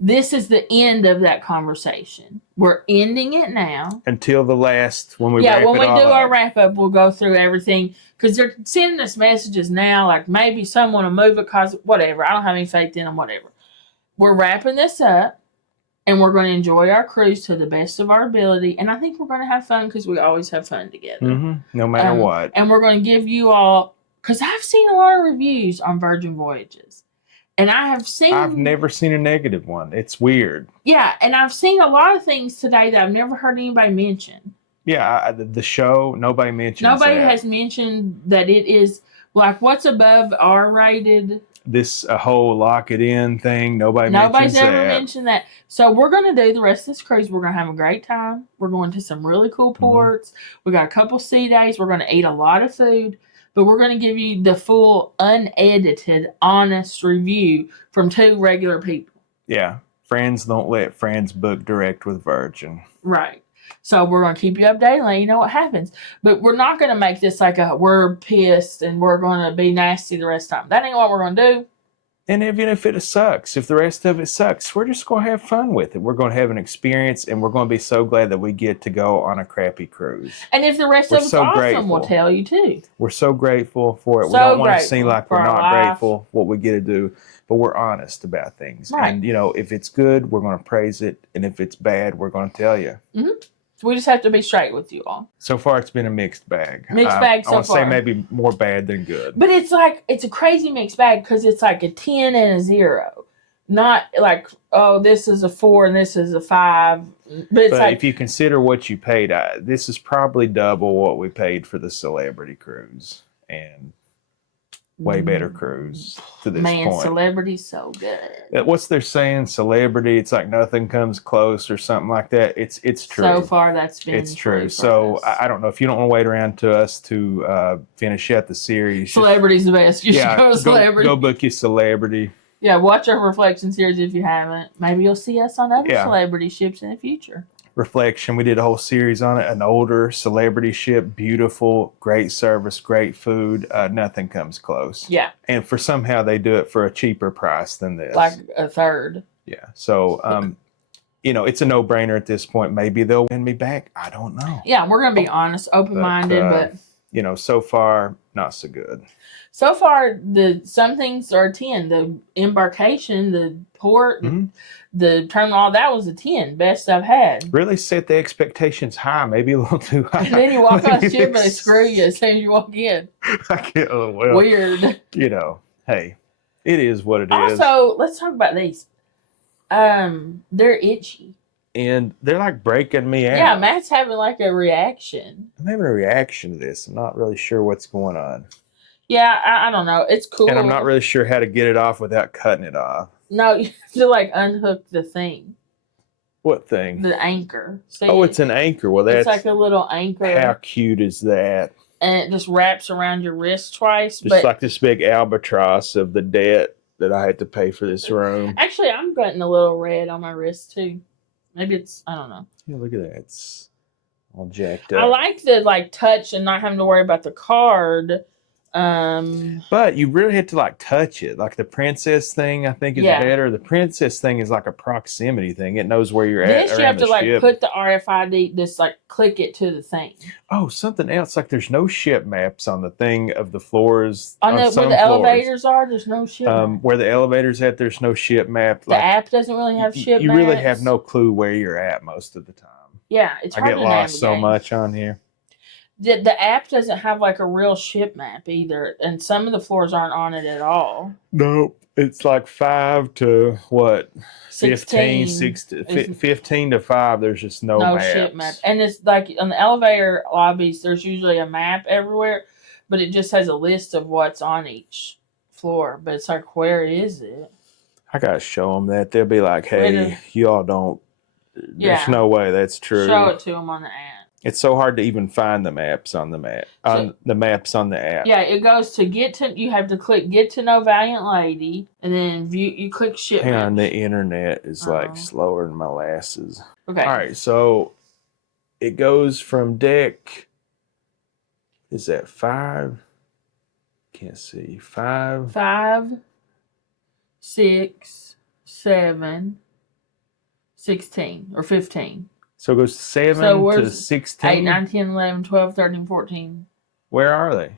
this is the end of that conversation. We're ending it now. Until the last, when we Yeah, wrap when it we all do up. our wrap up, we'll go through everything because they're sending us messages now, like maybe someone will move it because whatever. I don't have any faith in them, whatever. We're wrapping this up and we're going to enjoy our cruise to the best of our ability. And I think we're going to have fun because we always have fun together. No matter what. And we're going to give you all, because I've seen a lot of reviews on Virgin Voyages. And I have seen. I've never seen a negative one. It's weird. Yeah, and I've seen a lot of things today that I've never heard anybody mention. Yeah, the show, nobody mentions Nobody that. has mentioned that it is, like, what's above R-rated. This whole lock it in thing, nobody's Nobody's mentions ever that. mentioned that. So we're going to do the rest of this cruise. We're going to have a great time. We're going to some really cool ports. We got a couple sea days. We're going to eat a lot of food. But we're going to give you the full, unedited, honest review from two regular people. Yeah. Friends don't let friends book direct with Virgin. Right. So we're going to keep you updated and let you know what happens. But we're not going to make this like a we're pissed and we're going to be nasty the rest of the time. That ain't what we're going to do. And even if it sucks, if the rest of it sucks, we're just going to have fun with it. We're going to have an experience, and we're going to be so glad that we get to go on a crappy cruise. And if the rest We're of it's so awesome, grateful. we'll tell you too. We're so grateful for it. We So don't want to grateful seem like for we're our not life. grateful what we get to do, but we're honest about things. Right. And, you know, if it's good, we're going to praise it. And if it's bad, we're going to tell you. Mm-hmm. So we just have to be straight with you all. So far, it's been a mixed bag. Mixed bag so I want to say far. maybe more bad than good. But it's like, it's a crazy mixed bag because it's like a 10 and a 0. Not like, oh, this is a 4 and this is a 5. But it's But like, if you consider what you paid, this is probably double what we paid for the Celebrity cruise. And way better cruise to this man, point. celebrity's so good. What's they're saying? Celebrity, it's like nothing comes close or something like that. It's true. So far, that's been It's true. for So us. I don't know if you don't want to wait around to us to finish out the series. Celebrity's the best. You should go to Celebrity. Go book your Celebrity. Yeah, watch our Reflection series if you haven't. Maybe you'll see us on other Yeah. celebrity ships in the future. Reflection. We did a whole series on it. An older celebrity ship, beautiful, great service, great food. Nothing comes close. Yeah, And for somehow they do it for a cheaper price than this. like a third. Yeah. So you know, it's a no-brainer at this point. Maybe they'll win me back. I don't know. Yeah, we're going to be honest, open-minded, but You know, so far not so good. so far, some things are 10. The embarkation, the port, Mhm. the terminal, all that was a 10. Best I've had. Really set the expectations high, maybe a little too high. And then you walk on the ship and they Maybe screw you as soon as you walk in. I get a little, well, Weird. you know, hey, it is what it is. Also, let's talk about these. They're itchy. And they're like breaking me out. Yeah, Matt's having like a reaction. I'm having a reaction to this. I'm not really sure what's going on. Yeah, I don't know. It's cool. And I'm not really sure how to get it off without cutting it off. No, you have to like unhook the thing. What thing? The anchor. See, Oh, it's an anchor. Well, that's it's like a little anchor. how cute is that? And it just wraps around your wrist twice. Just but like this big albatross of the debt that I had to pay for this room. actually, I'm getting a little red on my wrist too. Maybe it's, I don't know. Yeah, look at that. It's all jacked I up. like the touch and not having to worry about the card. But you really have to like touch it. Like the princess thing, I think is Yeah. better. The princess thing is like a proximity thing. It knows where you're This at. you have to ship. put the RFID, just click it to the thing. Oh, something else. Like there's no ship maps on the thing of the floors. On the, where some the floors. elevators are, there's no ship map. Where the elevator's at, there's no ship map. The app doesn't really have ship You maps. really have no clue where you're at most of the time. Yeah, it's I hard get to lost so navigate. much on here. The app doesn't have a real ship map either, and some of the floors aren't on it at all. Nope. It's like 5 to what? 16 15 to 5. There's just no maps. ship map. And it's like on the elevator lobbies, there's usually a map everywhere, but it just has a list of what's on each floor. But it's like, where is it? I gotta show them that. They'll be like, "Hey, y'all don't. There's Yeah. no way that's true." Show it to them on the app. It's so hard to even find the maps on the map. On the maps on the app. Yeah, it goes to you have to click get to know Valiant Lady, and then view. You click ship Hang on, maps. the internet is like slower than my lasses. Okay. All right, so it goes from deck. Is that 5? Can't see. 5. 5, 6, 7, 16, or 15. So it goes 7 So to where's 16. 8, 9, 10, 11, 12, 13, 14. Where are they?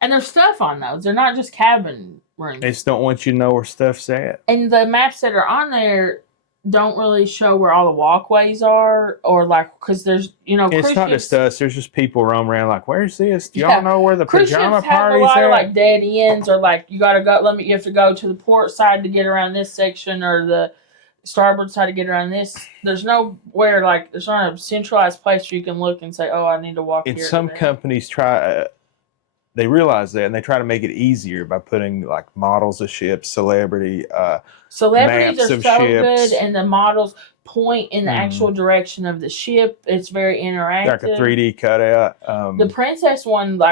And there's stuff on those. They're not just cabin rooms. They just don't want you to know where stuff's at. And the maps that are on there don't really show where all the walkways are, or because there's, It's not just us. There's just people roaming around like, where's this? Do y'all know where the cruise pajama ships have a party's lot at? of dead ends, or you gotta go. You have to go to the port side to get around this section, or the starboard side to get around this. There's nowhere there's not a centralized place where you can look and say, "Oh, I need to walk And here." some companies try. They realize that, and they try to make it easier by putting models of ships, celebrities Celebrities maps are of so ships. good, and the models point in the actual direction of the ship. It's very interactive. Like a 3D cutout. The princess one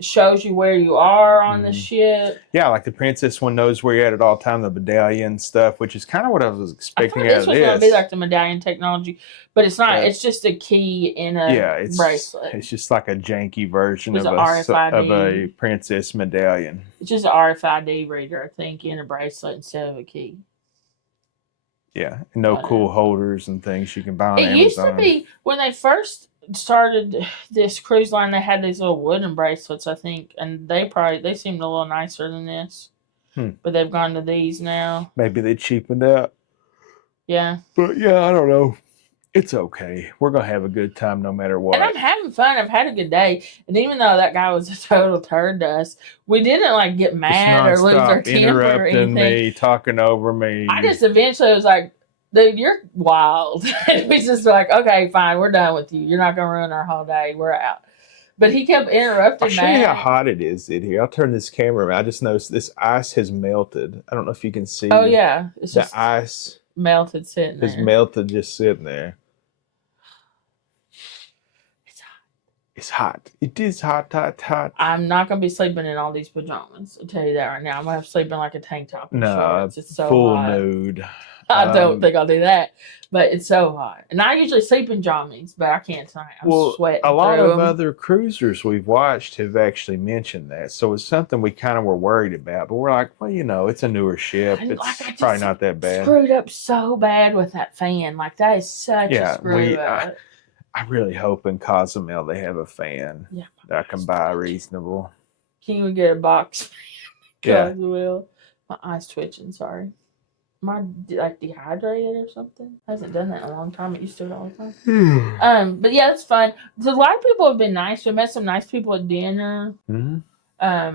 shows you where you are on the ship. Yeah, like the princess one knows where you're at all time. The medallion stuff, which is kind of what I was I expecting thought out this of was this. going to be like the medallion technology, but it's not. Yeah. It's just a key in a bracelet. It's just like a janky version With of an a RFID. princess medallion. It's just an RFID reader, I think, in a bracelet instead of a key. Yeah, and no cool holders and things you can buy on It Amazon. used to be when they first started this cruise line. They had these little wooden bracelets, I think, and they seemed a little nicer than this. But they've gone to these now. Maybe they cheapened out. Yeah, but yeah, I don't know. It's okay. We're gonna have a good time no matter what. and I'm having fun. I've had a good day, and even though that guy was a total turd to us, we didn't get mad or lose our temper or anything. Interrupting me, talking over me. I just eventually was like, dude, you're wild. And we just like, okay, fine, we're done with you. You're not going to ruin our whole day. We're out. But he kept interrupting. I'll show you how hot it is in here. I'll turn this camera around. I just noticed this ice has melted. I don't know if you can see. Oh, yeah. It's the just ice melted sitting there. is melted just sitting there. It's hot. It's hot. It is hot, hot, hot. I'm not going to be sleeping in all these pajamas. I'll tell you that right now. I'm going to have to sleep in like a tank top and shorts. It's so full hot. nude. I don't think I'll do that, but it's so hot. And I usually sleep in jammies, but I can't tonight. I'm sweating. A lot through of them. other cruisers we've watched have actually mentioned that. So it's something we kind of were worried about. But we're like, well, it's a newer ship. And, It's probably not that bad. Screwed up so bad with that fan. That is such a screw up. I really hope in Cozumel they have a fan that I can buy reasonable. Can you get a box fan? Yeah. Will. My eye's twitching, sorry. Am I dehydrated or something? I haven't done that in a long time. It used to do it all the time. But yeah, it's fun. So a lot of people have been nice. We met some nice people at dinner. Mm-hmm. A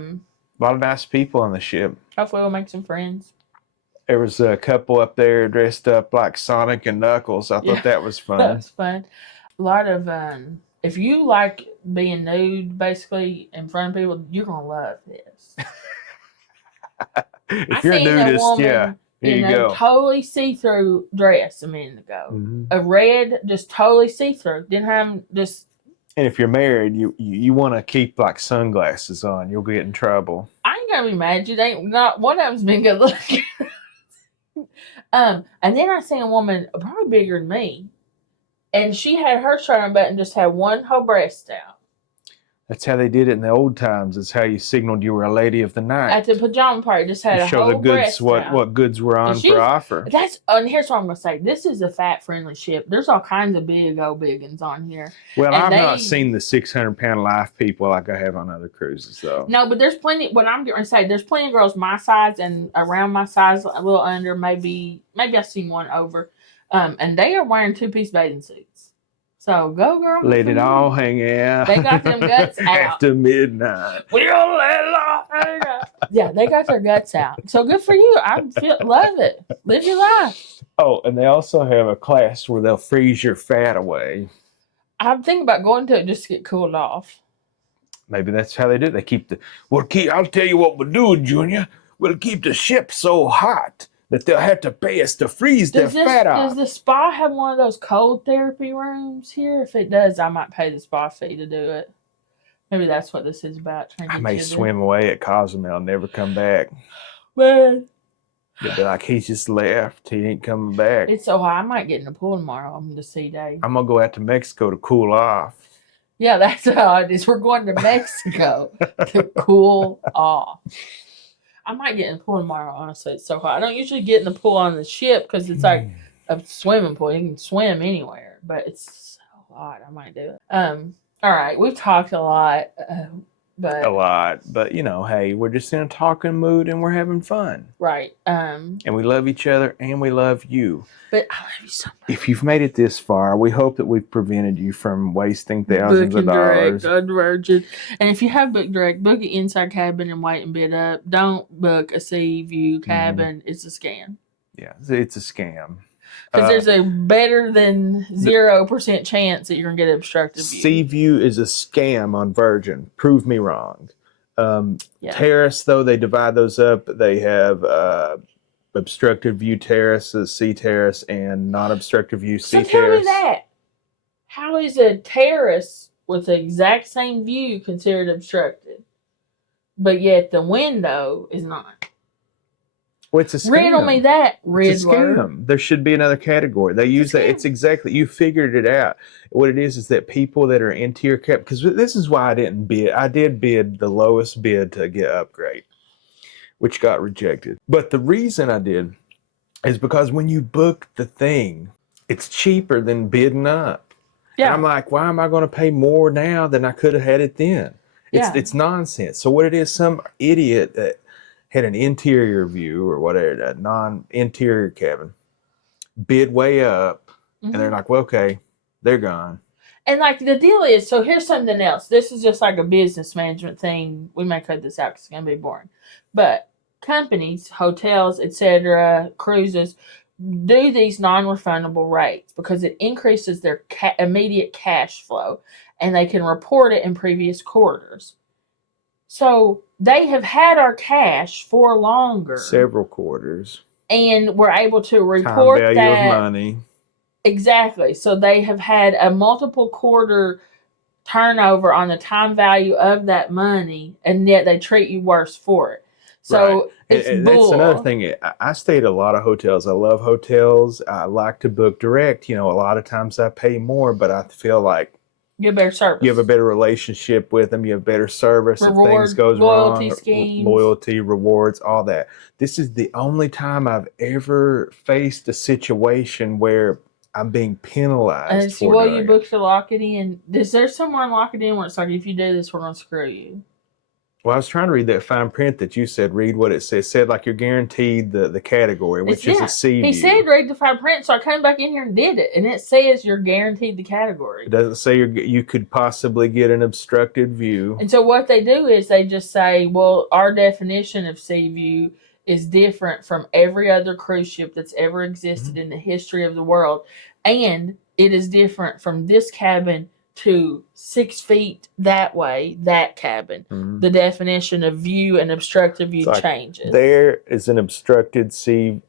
lot of nice people on the ship. Hopefully we'll make some friends. There was a couple up there dressed up like Sonic and Knuckles. I thought that was fun. That was fun. A lot of if you like being nude basically in front of people, you're gonna love this. If you're a nudist, Here you in a go. totally see-through dress a minute ago. Mhm. A red, just totally see-through. Didn't have just. And if you're married, you want to keep like sunglasses on. You'll get in trouble. I ain't gonna be mad. You ain't not one of them's been good looking. And then I seen a woman probably bigger than me, and she had her shirt unbuttoned, just had one whole breast out. That's how they did it in the old times. It's how you signaled you were a lady of the night. At the pajama party, just had to a show whole the goods breast out. what goods were on for offer. And here's what I'm gonna say. This is a fat friendly ship. There's all kinds of big old biggins on here. Well, I've not seen the 600-pound live people like I have on other cruises, though. No, but there's plenty. What I'm going to say, there's plenty of girls my size and around my size, a little under. Maybe I've seen one over, and they are wearing 2-piece bathing suits. So go, girl. Let it all hang out. They got them guts out after midnight. We don't let it all hang out. Yeah, they got their guts out. So good for you. Love it. Live your life. Oh, and they also have a class where they'll freeze your fat away. I'm thinking about going to it just to get cooled off. Maybe that's how they do it. They keep I'll tell you what we'll do, Junior. We'll keep the ship so hot that they'll have to pay us to freeze their fat off. Does the spa have one of those cold therapy rooms here? If it does, I might pay the spa fee to do it. Maybe that's what this is about. I may swim away at Cozumel and never come back. Man. They'll be like, he's just left. He ain't coming back. It's so hot. I might get in the pool tomorrow on the sea day. I'm going to go out to Mexico to cool off. Yeah, that's how it is. We're going to Mexico to cool off. I might get in the pool tomorrow, honestly. It's so hot. I don't usually get in the pool on the ship because it's like a swimming pool. You can swim anywhere, but it's so hot. I might do it. All right. We've talked a lot. But you know, hey, we're just in a talking mood and we're having fun. Right. And we love each other and we love you. But I love you so much. If you've made it this far, we hope that we've prevented you from wasting thousands of dollars. Direct, Virgin. And if you have booked direct, book an inside cabin and wait and bid up. Don't book a sea view cabin. It's a scam. Yeah, it's a scam. Because there's a better than 0% chance that you're going to get an obstructive view. Sea View is a scam on Virgin. Prove me wrong. Terrace, though, they divide those up. They have obstructive view terraces, sea terrace, and non-obstructive view sea terrace. So tell me that. How is a terrace with the exact same view considered obstructed, but yet the window is not? Well, it's a scam. Riddle me that, Riddler. It's a scam. There should be another category. They use that. It's exactly, you figured it out. What it is that people that are interior cap, because this is why I didn't bid. I did bid the lowest bid to get upgrade, which got rejected. But the reason I did is because when you book the thing, it's cheaper than bidding up. Yeah. And I'm like, why am I going to pay more now than I could have had it then? It's nonsense. So what it is, some idiot that had an interior view or whatever, a non-interior cabin, bid way up, and they're like, well, okay, they're gone. And like the deal is, so here's something else. This is just like a business management thing. We may cut this out because it's going to be boring. But companies, hotels, etc., cruises, do these non-refundable rates because it increases their immediate cash flow, and they can report it in previous quarters. So they have had our cash for longer. Several quarters. And we're able to report time value of money. Exactly. So they have had a multiple quarter turnover on the time value of that money, and yet they treat you worse for it. So it's bull. That's another thing. I stayed at a lot of hotels. I love hotels. I like to book direct. You know, a lot of times I pay more, but I feel like you have better service. You have a better relationship with them. You have better service. If things goes loyalty wrong, schemes. Loyalty, rewards, all that. This is the only time I've ever faced a situation where I'm being penalized for well, doing you booked to lock it in. Is there somewhere in Lock It In where it's like, if you do this, we're going to screw you? Well, I was trying to read that fine print that you said. Read what it says. It said like you're guaranteed the category, which is a sea view. He said read the fine print, so I came back in here and did it, and it says you're guaranteed the category. It doesn't say you could possibly get an obstructed view. And so what they do is they just say, well, our definition of sea view is different from every other cruise ship that's ever existed in the history of the world, and it is different from this cabin to 6 feet that way, that cabin. The definition of view and obstructive view changes. There is an obstructed sea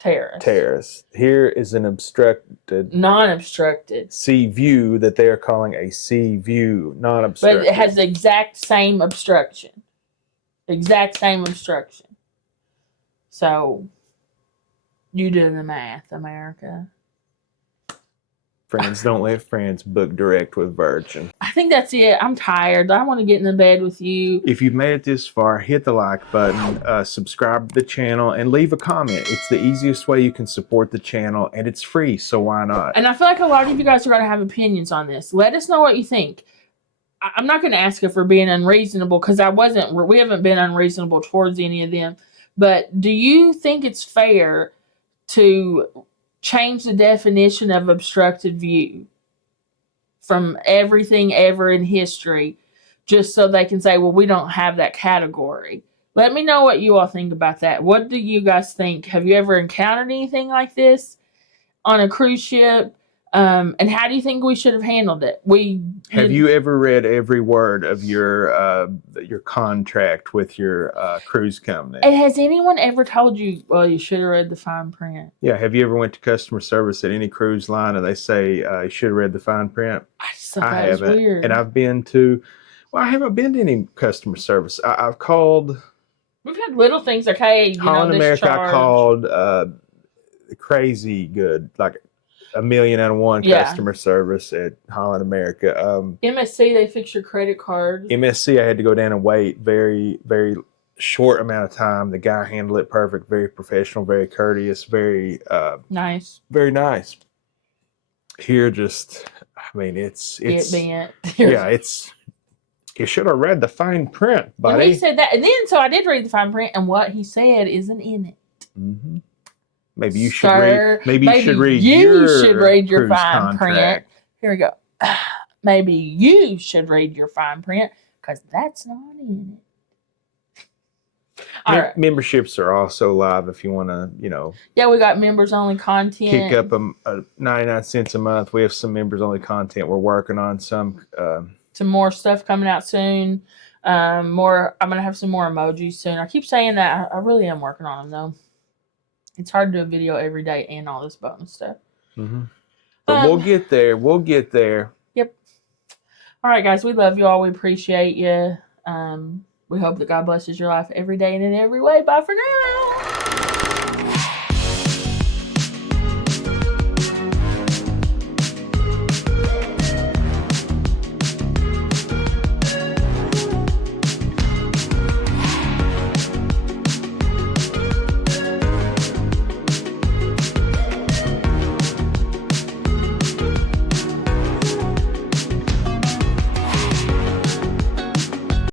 terrace. terrace. Here is an obstructed Non-obstructed. sea view that they are calling a sea view, not But obstructed. it has the exact same obstruction. Exact same obstruction. So, you do the math, America. Friends, don't let friends book direct with Virgin. I think that's it. I'm tired. I want to get in the bed with you. If you've made it this far, hit the like button, subscribe to the channel, and leave a comment. It's the easiest way you can support the channel, and it's free, so why not? And I feel like a lot of you guys are going to have opinions on this. Let us know what you think. I'm not going to ask if we're being unreasonable, because we haven't been unreasonable towards any of them. But do you think it's fair to change the definition of obstructed view from everything ever in history just so they can say, well, we don't have that category? Let me know what you all think about that. What do you guys think? Have you ever encountered anything like this on a cruise ship? And how do you think we should have handled it? Have you ever read every word of your contract with your cruise company? And has anyone ever told you, well, you should have read the fine print? Yeah. Have you ever went to customer service at any cruise line and they say you should have read the fine print? I just thought that was haven't. weird. And I've been to, well, I haven't been to any customer service. I've called. We've had little things like, hey, Holland America. charge. I called crazy good, like $1 million and one customer service at Holland America. MSC, they fix your credit card. MSC, I had to go down and wait very, very short amount of time. The guy handled it perfect, very professional, very courteous, very nice. Very nice. Here, just, I mean, it's yeah, it's. You should have read the fine print, buddy. And he said that, and then so I did read the fine print, and what he said isn't in it. Mm-hmm. Maybe you should Sir, read. Maybe you should read. You should read your cruise fine print. contract. Here we go. Maybe you should read your fine print because that's not in it. All right. Memberships are also live if you want to, Yeah, we got members only content. Kick up a 99 cents a month. We have some members only content. We're working on some more stuff coming out soon. I'm gonna have some more emojis soon. I keep saying that. I really am working on them though. It's hard to do a video every day and all this bonus stuff. Mm-hmm. But we'll get there. We'll get there. Yep. All right, guys. We love you all. We appreciate you. We hope that God blesses your life every day and in every way. Bye for now.